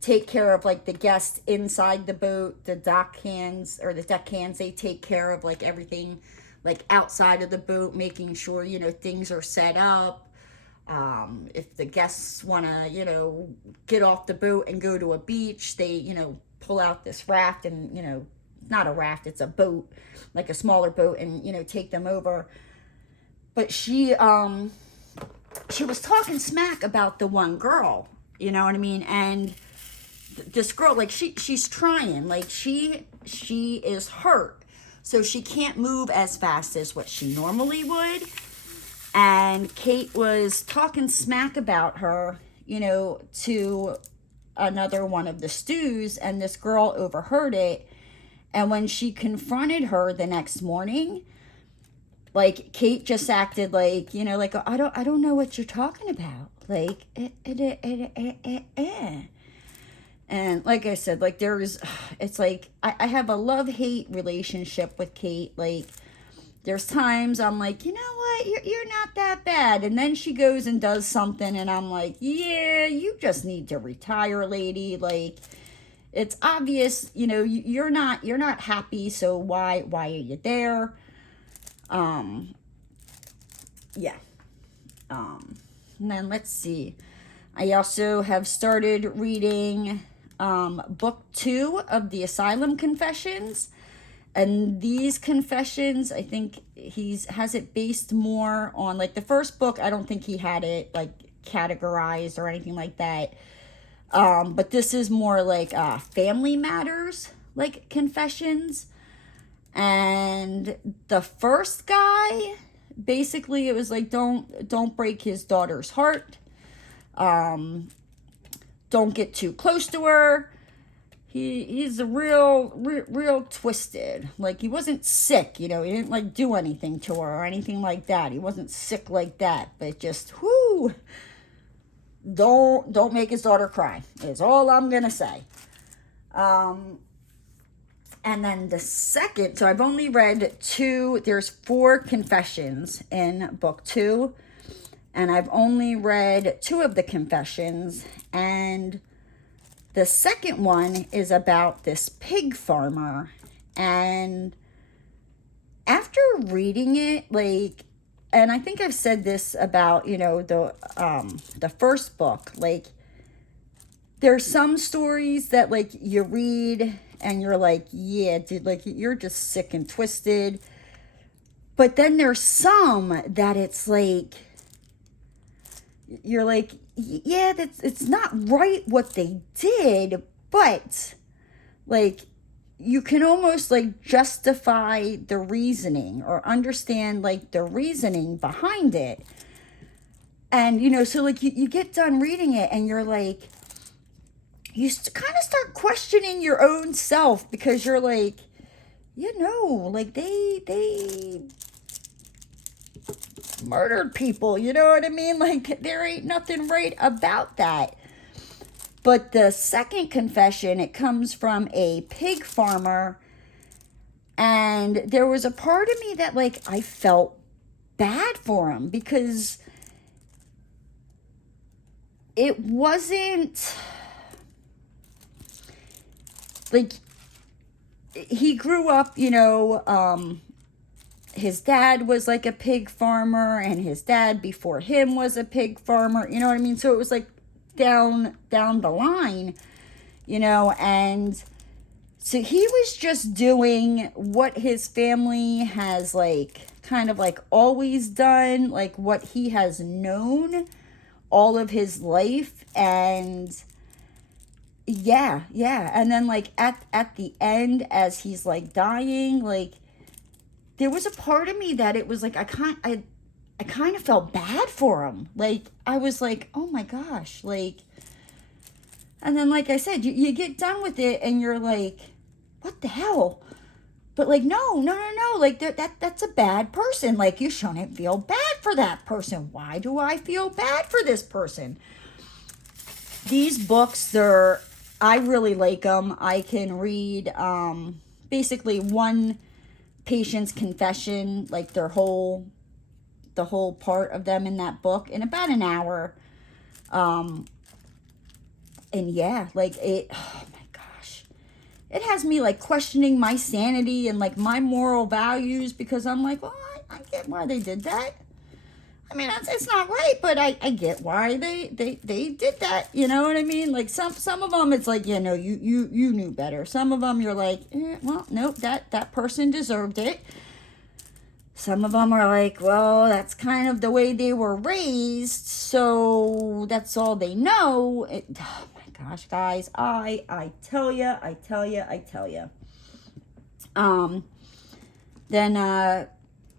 take care of like the guests inside the boat, the dock hands or the deck hands. They take care of like everything like outside of the boat, making sure, things are set up. If the guests want to, get off the boat and go to a beach, they, pull out this raft and, not a raft, it's a boat, like a smaller boat, and, take them over. But she was talking smack about the one girl, you know what I mean? And this girl, like, she's trying, like, she is hurt. So she can't move as fast as what she normally would. And Kate was talking smack about her, to another one of the stews. And this girl overheard it. And when she confronted her the next morning, like, Kate just acted like, like, I don't know what you're talking about. Like, And like I said, like, it's like, I have a love-hate relationship with Kate. Like, there's times I'm like, you know what, you're not that bad. And then she goes and does something, and I'm like, yeah, you just need to retire, lady. Like, it's obvious, you're not happy, so why are you there? Yeah. And then let's see. I also have started reading book 2 of the Asylum Confessions. And these confessions, I think has it based more on, like, the first book, I don't think he had it, like, categorized or anything like that. But this is more like family matters, like, confessions. And the first guy, basically, it was like, don't break his daughter's heart. Don't get too close to her. He's a real twisted. Like, he wasn't sick, you know. He didn't, like, do anything to her or anything like that. He wasn't sick like that. But just, whoo, don't make his daughter cry, is all I'm going to say. And then the second, so I've only read 2, there's 4 confessions in book 2. And I've only read 2 of the confessions. And the second one is about this pig farmer. And after reading it, like, and I think I've said this about, you know, the first book, like, there's some stories that, like, you read and you're like, yeah, dude, like, you're just sick and twisted. But then there's some that it's like, you're like, yeah, it's not right what they did, but, like, you can almost, like, justify the reasoning or understand, like, the reasoning behind it. And, you know, so, like, you get done reading it and you're like, you kind of start questioning your own self, because you're like, you know, like, they murdered people, you know what I mean? Like, there ain't nothing right about that. But the second confession, it comes from a pig farmer, and there was a part of me that, like, I felt bad for him, because it wasn't, like, he grew up, you know, his dad was, like, a pig farmer, and his dad before him was a pig farmer, you know what I mean? So it was, like, down the line, you know, and so he was just doing what his family has, like, kind of, like, always done, like, what he has known all of his life. And yeah, and then, like, at the end, as he's, like, dying, like, there was a part of me that it was like, I kind of felt bad for him. Like, I was like, oh my gosh, like, and then, like I said, you get done with it and you're like, what the hell? But, like, no, like, that's a bad person. Like, you shouldn't feel bad for that person. Why do I feel bad for this person? These books, I really like them. I can read basically one patient's confession, like, the whole part of them in that book, in about an hour. And yeah, like, oh my gosh, it has me, like, questioning my sanity and, like, my moral values, because I'm like, well, I get why they did that. I mean, it's not right, but I get why they did that. You know what I mean? Like, some of them, it's like, you know, you knew better. Some of them, you're like, well, nope, that person deserved it. Some of them are like, well, that's kind of the way they were raised, so that's all they know. Oh my gosh, guys, I tell you. Then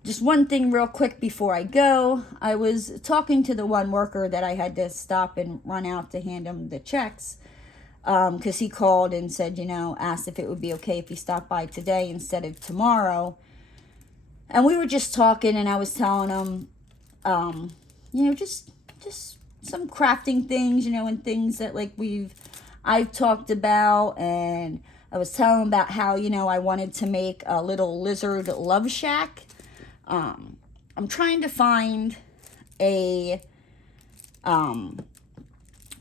just one thing real quick before I go. I was talking to the one worker that I had to stop and run out to hand him the checks, because he called and said, you know, asked if it would be okay if he stopped by today instead of tomorrow. And we were just talking, and I was telling him, you know, just some crafting things, you know, and things that, like, I've talked about. And I was telling him about how, you know, I wanted to make a little lizard love shack. I'm trying to find a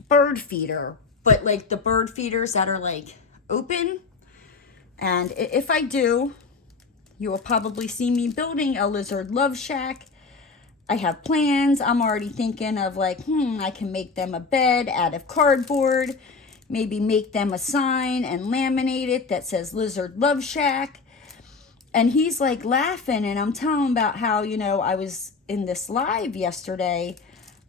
bird feeder, but, like, the bird feeders that are, like, open. And if I do, you will probably see me building a lizard love shack. I have plans. I'm already thinking of like, I can make them a bed out of cardboard. Maybe make them a sign and laminate it that says Lizard Love Shack. And he's like laughing, and I'm telling him about how, I was in this live yesterday,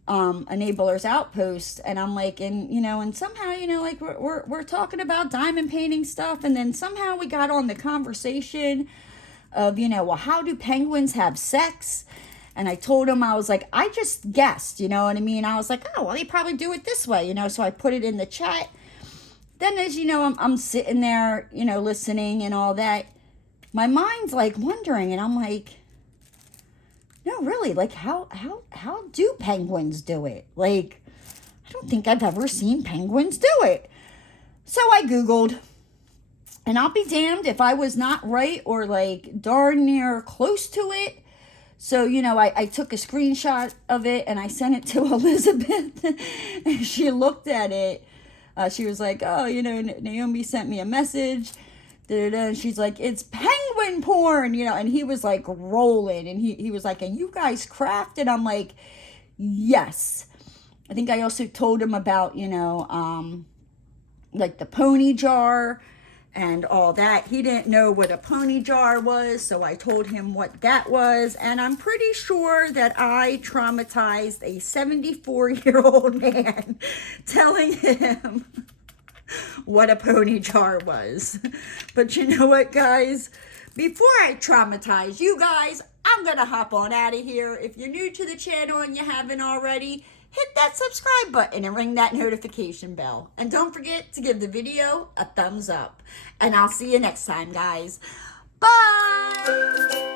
Enablers Outpost, and I'm like, and somehow, like we're talking about diamond painting stuff, and then somehow we got on the conversation of, well, how do penguins have sex? And I told him, I was like, I just guessed, you know what I mean? I was like, oh, well, they probably do it this way, so I put it in the chat. Then as I'm sitting there, listening and all that, my mind's like wondering, and I'm like, no, really, like how do penguins do it? Like, I don't think I've ever seen penguins do it. So I Googled, and I'll be damned if I was not right or like darn near close to it. So, I took a screenshot of it and I sent it to Elizabeth, and she looked at it. She was like, oh, Naomi sent me a message. And she's like, it's penguin porn, and he was like rolling, and he was like, and you guys craft it? I'm like, yes. I think I also told him about, like the pony jar and all that. He didn't know what a pony jar was, so I told him what that was, and I'm pretty sure that I traumatized a 74-year-old man telling him what a pony jar was. But you know what, guys? Before I traumatize you guys, I'm gonna hop on out of here. If you're new to the channel and you haven't already, hit that subscribe button and ring that notification bell. And don't forget to give the video a thumbs up. And I'll see you next time, guys. Bye!